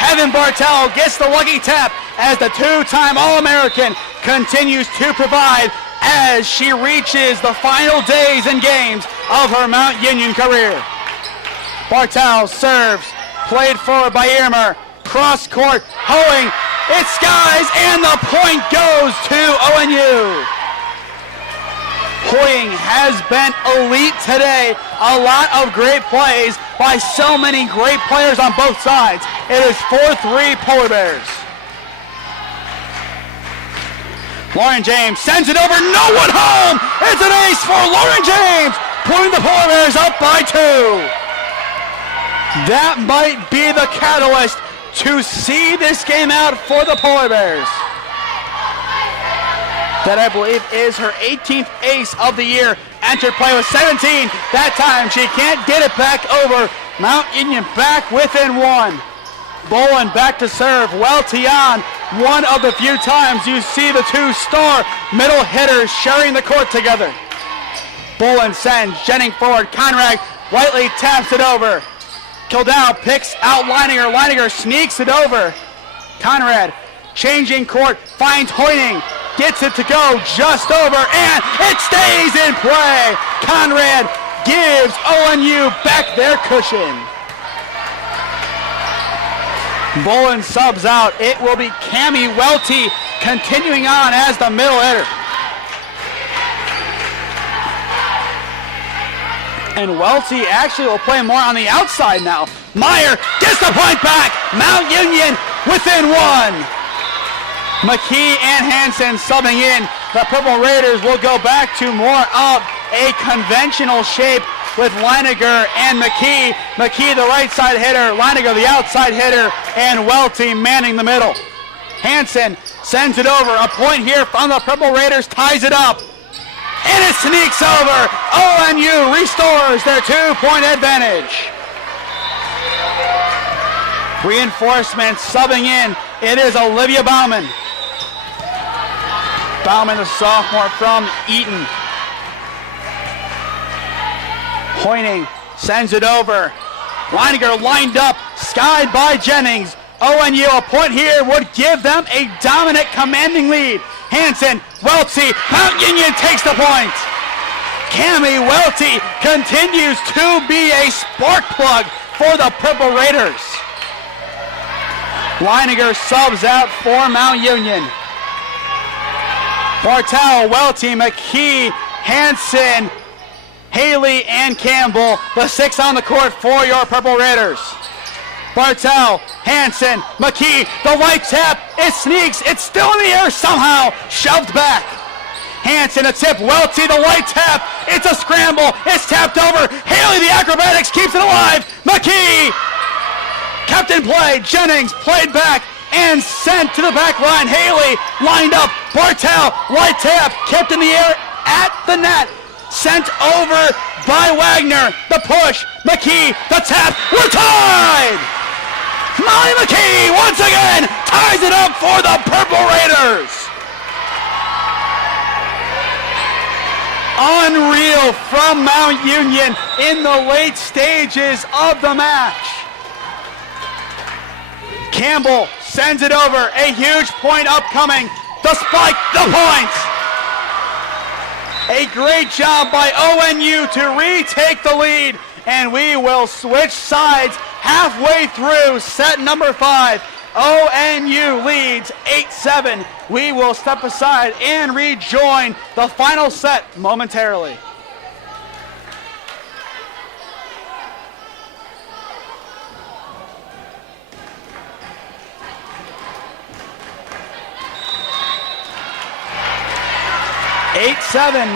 Heaven Bartel gets the lucky tap as the 2-time All-American continues to provide as she reaches the final days and games of her Mount Union career. Bartel serves, played forward by Irmer, cross court, Hoeing, it skies, and the point goes to ONU. Hoying has been elite today. A lot of great plays by so many great players on both sides. It is 4-3 Polar Bears. Lauren James sends it over, no one home! It's an ace for Lauren James, putting the Polar Bears up by 2. That might be the catalyst to see this game out for the Polar Bears. That I believe is her 18th ace of the year. Entered play with 17. That time she can't get it back over. Mount Union back within 1. Bolin back to serve. Welty on. One of the few times you see the 2-star middle hitters sharing the court together. Bolin sends Jennings forward. Conrad lightly taps it over. Kildau picks out Leininger. Leininger sneaks it over. Conrad changing court. Finds Hoying. Gets it to go just over, and it stays in play. Conrad gives ONU back their cushion. Bolin subs out. It will be Cammie Welty continuing on as the middle hitter. And Welty actually will play more on the outside now. Meyer gets the point back. Mount Union within 1. McKee and Hansen subbing in. The Purple Raiders will go back to more of a conventional shape with Leininger and McKee. McKee the right side hitter, Leininger the outside hitter, and Welty manning the middle. Hansen sends it over. A point here from the Purple Raiders ties it up. And it sneaks over. ONU restores their 2-point advantage. Reinforcements subbing in. It is Olivia Bauman. Bauman, the sophomore from Eaton. Hoying sends it over. Leininger lined up, skied by Jennings. ONU, a point here would give them a dominant, commanding lead. Hansen, Welty, Mount Union takes the point. Cammie Welty continues to be a spark plug for the Purple Raiders. Leininger subs out for Mount Union. Bartel, Welty, McKee, Hansen, Haley, and Campbell, the 6 on the court for your Purple Raiders. Bartel, Hansen, McKee, the white tap, it sneaks, it's still in the air somehow, shoved back. Hansen, a tip, Welty, the white tap, it's a scramble, it's tapped over, Haley, the acrobatics, keeps it alive, McKee, kept in play, Jennings played back and sent to the back line, Haley lined up, Bartel, white tap, kept in the air at the net, sent over by Wagner, the push, McKee, the tap, we're tied! Molly McKee once again ties it up for the Purple Raiders. Unreal from Mount Union in the late stages of the match. Campbell sends it over, a huge point upcoming, the spike, the points. A great job by ONU to retake the lead, and we will switch sides halfway through set number 5. ONU leads 8-7. We will step aside and rejoin the final set momentarily.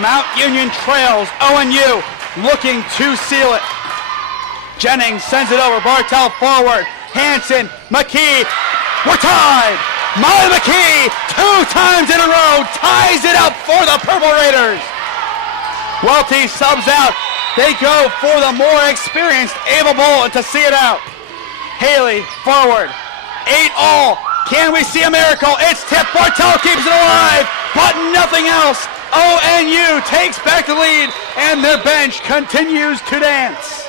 Mount Union trails. ONU looking to seal it. Jennings sends it over. Bartel forward. Hansen, McKee. We're tied. Molly McKee 2 times in a row ties it up for the Purple Raiders. Welty subs out. They go for the more experienced Ava Bolin to see it out. Haley forward. 8-all. Can we see a miracle? It's tipped. Bartel keeps it alive, but nothing else. ONU takes back the lead, and their bench continues to dance.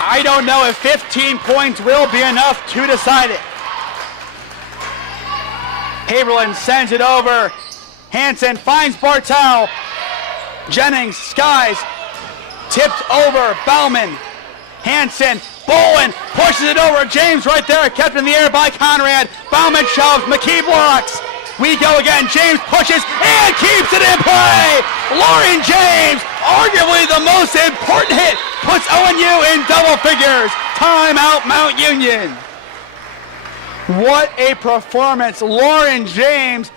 I don't know if 15 points will be enough to decide it. Haberlin sends it over. Hansen finds Bartel. Jennings, skies, tipped over. Bauman, Hansen, Bolin pushes it over. James right there, kept in the air by Conrad. Bauman shoves, McKee blocks. We go again. James pushes and keeps it in play. Lauren James, arguably the most important hit, puts ONU in double figures. Timeout, Mount Union. What a performance. Lauren James,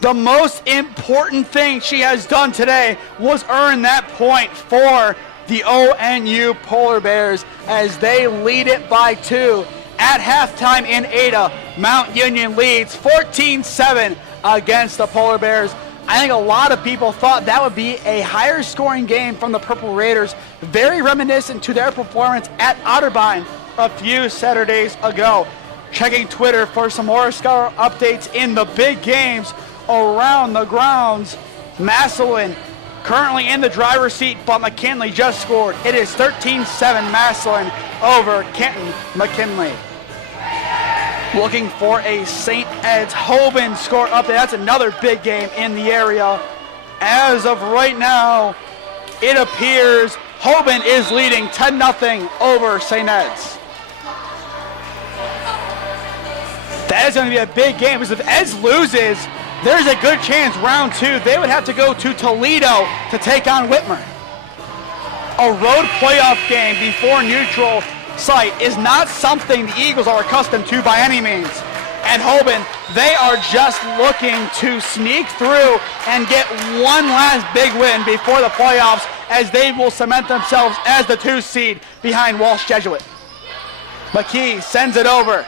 the most important thing she has done today was earn that point for the ONU Polar Bears as they lead it by 2. At halftime in Ada, Mount Union leads 14-7 against the Polar Bears. I think a lot of people thought that would be a higher scoring game from the Purple Raiders, very reminiscent to their performance at Otterbein a few Saturdays ago. Checking Twitter for some more score updates in the big games around the grounds. Massillon currently in the driver's seat, but McKinley just scored. It is 13-7 Massillon over Kenton McKinley. Looking for a St. Ed's Hoban score update. That's another big game in the area. As of right now, it appears Hoban is leading 10-0 over St. Ed's. That is going to be a big game because if Ed's loses, there's a good chance round 2 they would have to go to Toledo to take on Whitmer. A road playoff game before neutral site is not something the Eagles are accustomed to by any means. And Hoban, they are just looking to sneak through and get one last big win before the playoffs as they will cement themselves as the 2 seed behind Walsh Jesuit. McKee sends it over.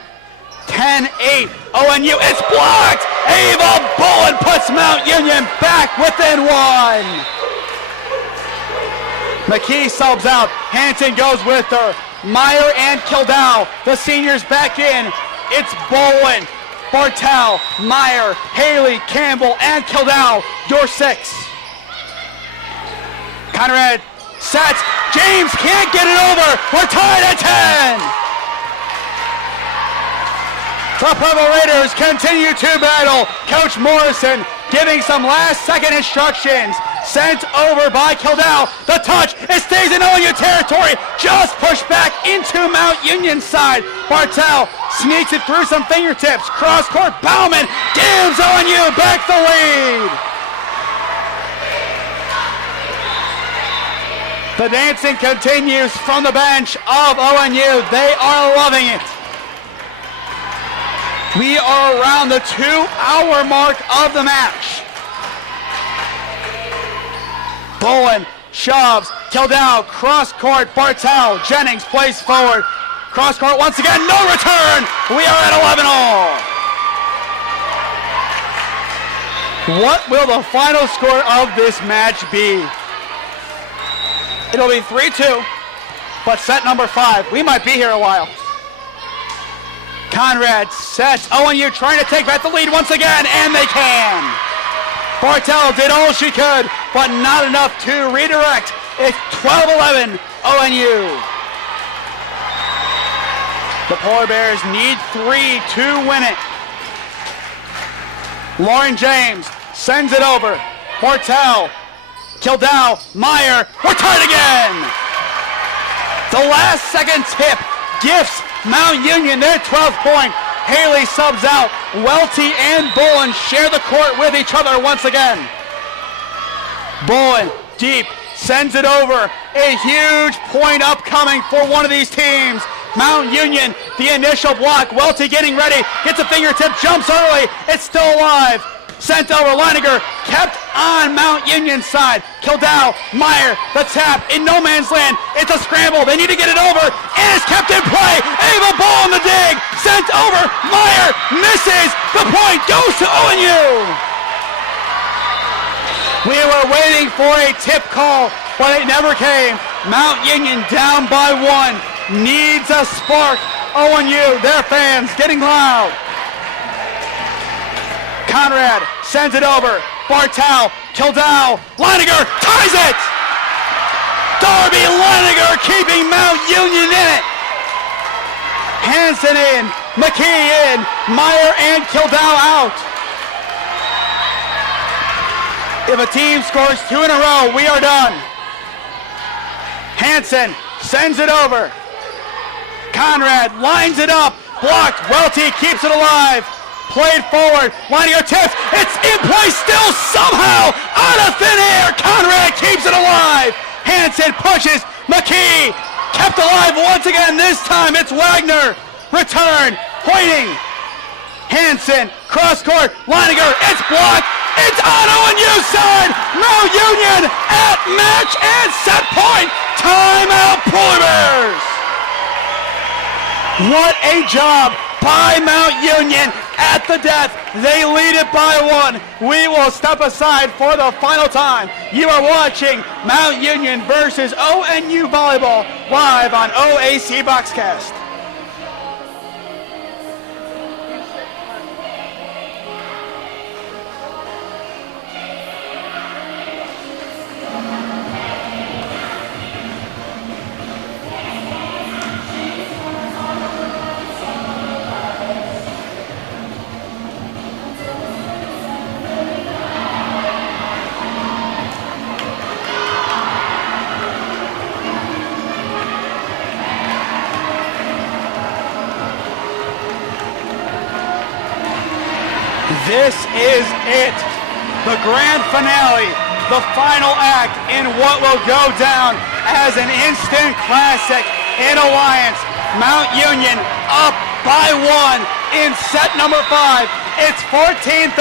10-8, ONU, it's blocked! Ava Bolin puts Mount Union back within 1. McKee subs out, Hansen goes with her. Meyer and Kildow, the seniors back in. It's Bolin, Bartel, Meyer, Haley, Campbell, and Kildow, your 6. Conrad sets, James can't get it over, we're tied at 10. The Purple Raiders continue to battle. Coach Morrison giving some last-second instructions. Sent over by Kildow. The touch, it stays in ONU territory. Just pushed back into Mount Union's side. Bartel sneaks it through some fingertips. Cross-court, Bauman gives ONU back the lead. The dancing continues from the bench of ONU. They are loving it. We are around the 2-hour mark of the match. Bolin shoves, Kildau, cross court, Bartel, Jennings plays forward. Cross court once again, no return. We are at 11 all. What will the final score of this match be? It'll be 3-2, but set number 5. We might be here a while. Conrad sets, ONU trying to take back the lead once again, and they can. Bartel did all she could, but not enough to redirect. It's 12-11 ONU. The Polar Bears need 3 to win it. Lauren James sends it over. Bartel, Kildau, Meyer, we're tied again! The last second tip gifts Mount Union their 12th point. Haley subs out. Welty and Bolin share the court with each other once again. Bolin, deep, sends it over. A huge point upcoming for one of these teams. Mount Union, the initial block. Welty getting ready, gets a fingertip, jumps early. It's still alive. Sent over, Leininger kept on Mount Union's side. Kildau, Meyer, the tap in no man's land. It's a scramble, they need to get it over, and it's kept in play. Ava Ball on the dig, sent over, Meyer misses, the point goes to ONU. We were waiting for a tip call, but it never came. Mount Union down by 1, needs a spark. ONU, their fans getting loud. Conrad sends it over. Bartel, Kildau, Leininger ties it! Darby Leininger keeping Mount Union in it. Hansen in, McKee in, Meyer and Kildau out. If a team scores 2 in a row, we are done. Hansen sends it over. Conrad lines it up, blocked. Welty keeps it alive. Played forward, Leininger tips, it's in play still somehow, out of thin air, Conrad keeps it alive. Hansen pushes, McKee, kept alive once again, this time it's Wagner. Return, Hoyting, Hansen, cross court, Leininger, it's blocked, it's on ONU's side, Mount Union at match and set point, timeout Polar Bears. What a job by Mount Union at the death. They lead it by 1. We will step aside for the final time. You are watching Mount Union versus ONU Volleyball live on OAC Boxcast. This is it, the grand finale, the final act in what will go down as an instant classic in Alliance. Mount Union up by 1 in set number 5. It's 14-13.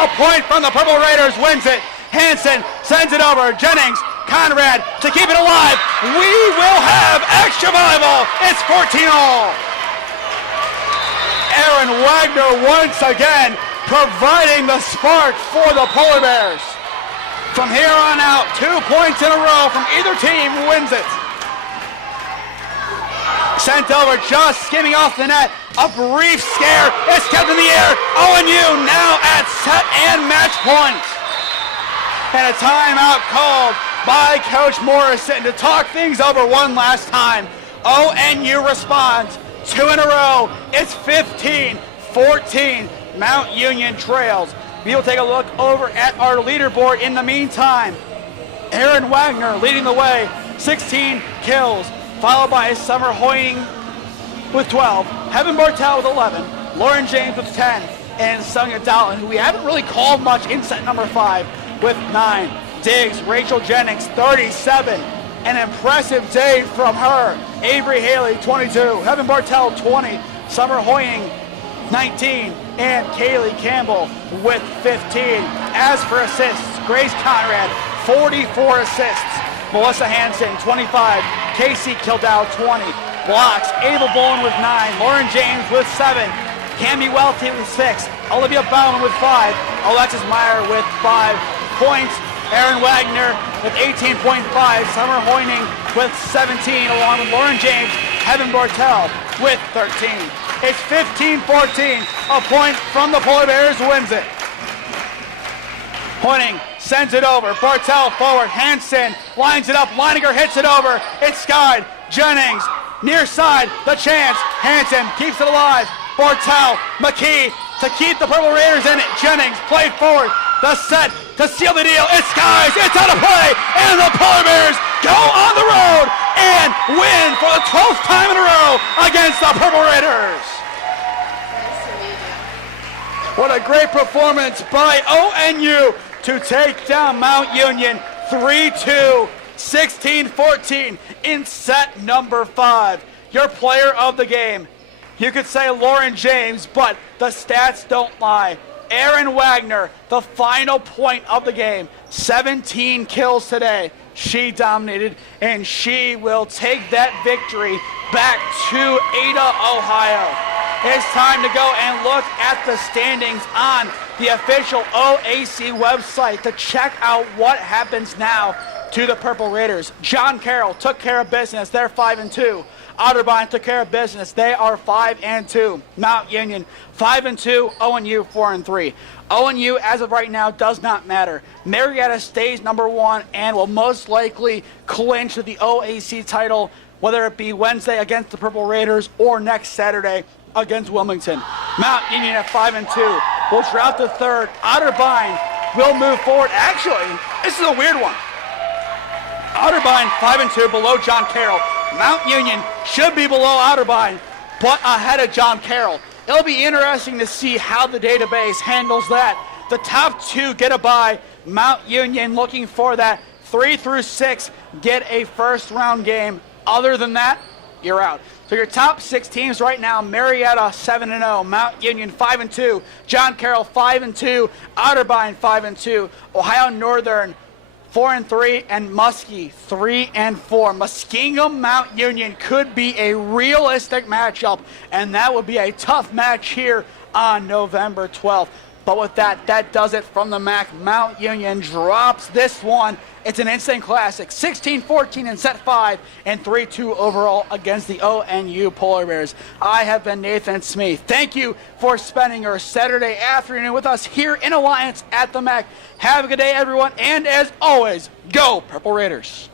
A point from the Purple Raiders wins it. Hansen sends it over. Jennings, Conrad to keep it alive. We will have extra volleyball. It's 14-all. Aaron Wagner once again providing the spark for the Polar Bears. From here on out, 2 points in a row from either team wins it. Sent over, just skimming off the net. A brief scare, it's kept in the air. ONU now at set and match point. And a timeout called by Coach Morrison to talk things over one last time. ONU responds, 2 in a row. It's 15-14. Mount Union trails. We will take a look over at our leaderboard in the meantime. Aaron Wagner leading the way, 16 kills, followed by Summer Hoyting with 12, Heaven Bartel with 11, Lauren James with 10, and Sonia Dallin, who we haven't really called much in set number 5, with 9. Diggs, Rachel Jennings, 37. An impressive day from her. Avery Haley, 22. Heaven Bartel, 20. Summer Hoying, 19. And Kaylee Campbell with 15. As for assists, Grace Conrad, 44 assists. Melissa Hansen, 25. Casey Kildow, 20. Blocks, Ava Bowen with 9. Lauren James with 7. Cami Welty with 6. Olivia Bauman with 5. Alexis Meyer with 5 points. Erin Wagner with 18.5. Summer Hoyning with 17, along with Lauren James. Heaven Bartel with 13. It's 15-14. A point from the Polar Bears wins it. Hoyning sends it over. Bartel forward. Hansen lines it up. Leininger hits it over. It's skied. Jennings near side. The chance. Hansen keeps it alive. Bartel, McKee to keep the Purple Raiders in it. Jennings played forward. The set to seal the deal. It's skies. It's out of play. And the Polar Bears go on the road and win for the 12th time in a row against the Purple Raiders. What a great performance by ONU to take down Mount Union 3-2, 16-14 in set number 5. Your player of the game, you could say Lauren James, but the stats don't lie. Erin Wagner, the final point of the game, 17 kills today. She dominated, and she will take that victory back to Ada, Ohio. It's time to go and look at the standings on the official OAC website to check out what happens now to the Purple Raiders. John Carroll took care of business. They're 5-2. Otterbein took care of business. They are 5-2. Mount Union 5-2. ONU 4-3. ONU, as of right now, does not matter. Marietta stays number 1 and will most likely clinch the OAC title, whether it be Wednesday against the Purple Raiders or next Saturday against Wilmington. Mount Union at 5-2 will drop to 3rd. Otterbein will move forward. Actually, this is a weird one. Otterbein 5-2 below John Carroll. Mount Union should be below Otterbein, but ahead of John Carroll. It'll be interesting to see how the database handles that. The top 2 get a bye. Mount Union looking for that 3 through 6 get a first round game. Other than that, you're out. So your top 6 teams right now: Marietta 7-0, Mount Union 5-2, John Carroll 5-2, Otterbein 5-2, Ohio Northern 4-3, and Muskie 3-4. Muskingum Mount Union could be a realistic matchup, and that would be a tough match here on November 12th. But with that, that does it from the MAC. Mount Union drops this one. It's an instant classic, 16-14 in set 5 and 3-2 overall against the ONU Polar Bears. I have been Nathan Smee. Thank you for spending your Saturday afternoon with us here in Alliance at the MAC. Have a good day, everyone, and as always, go Purple Raiders.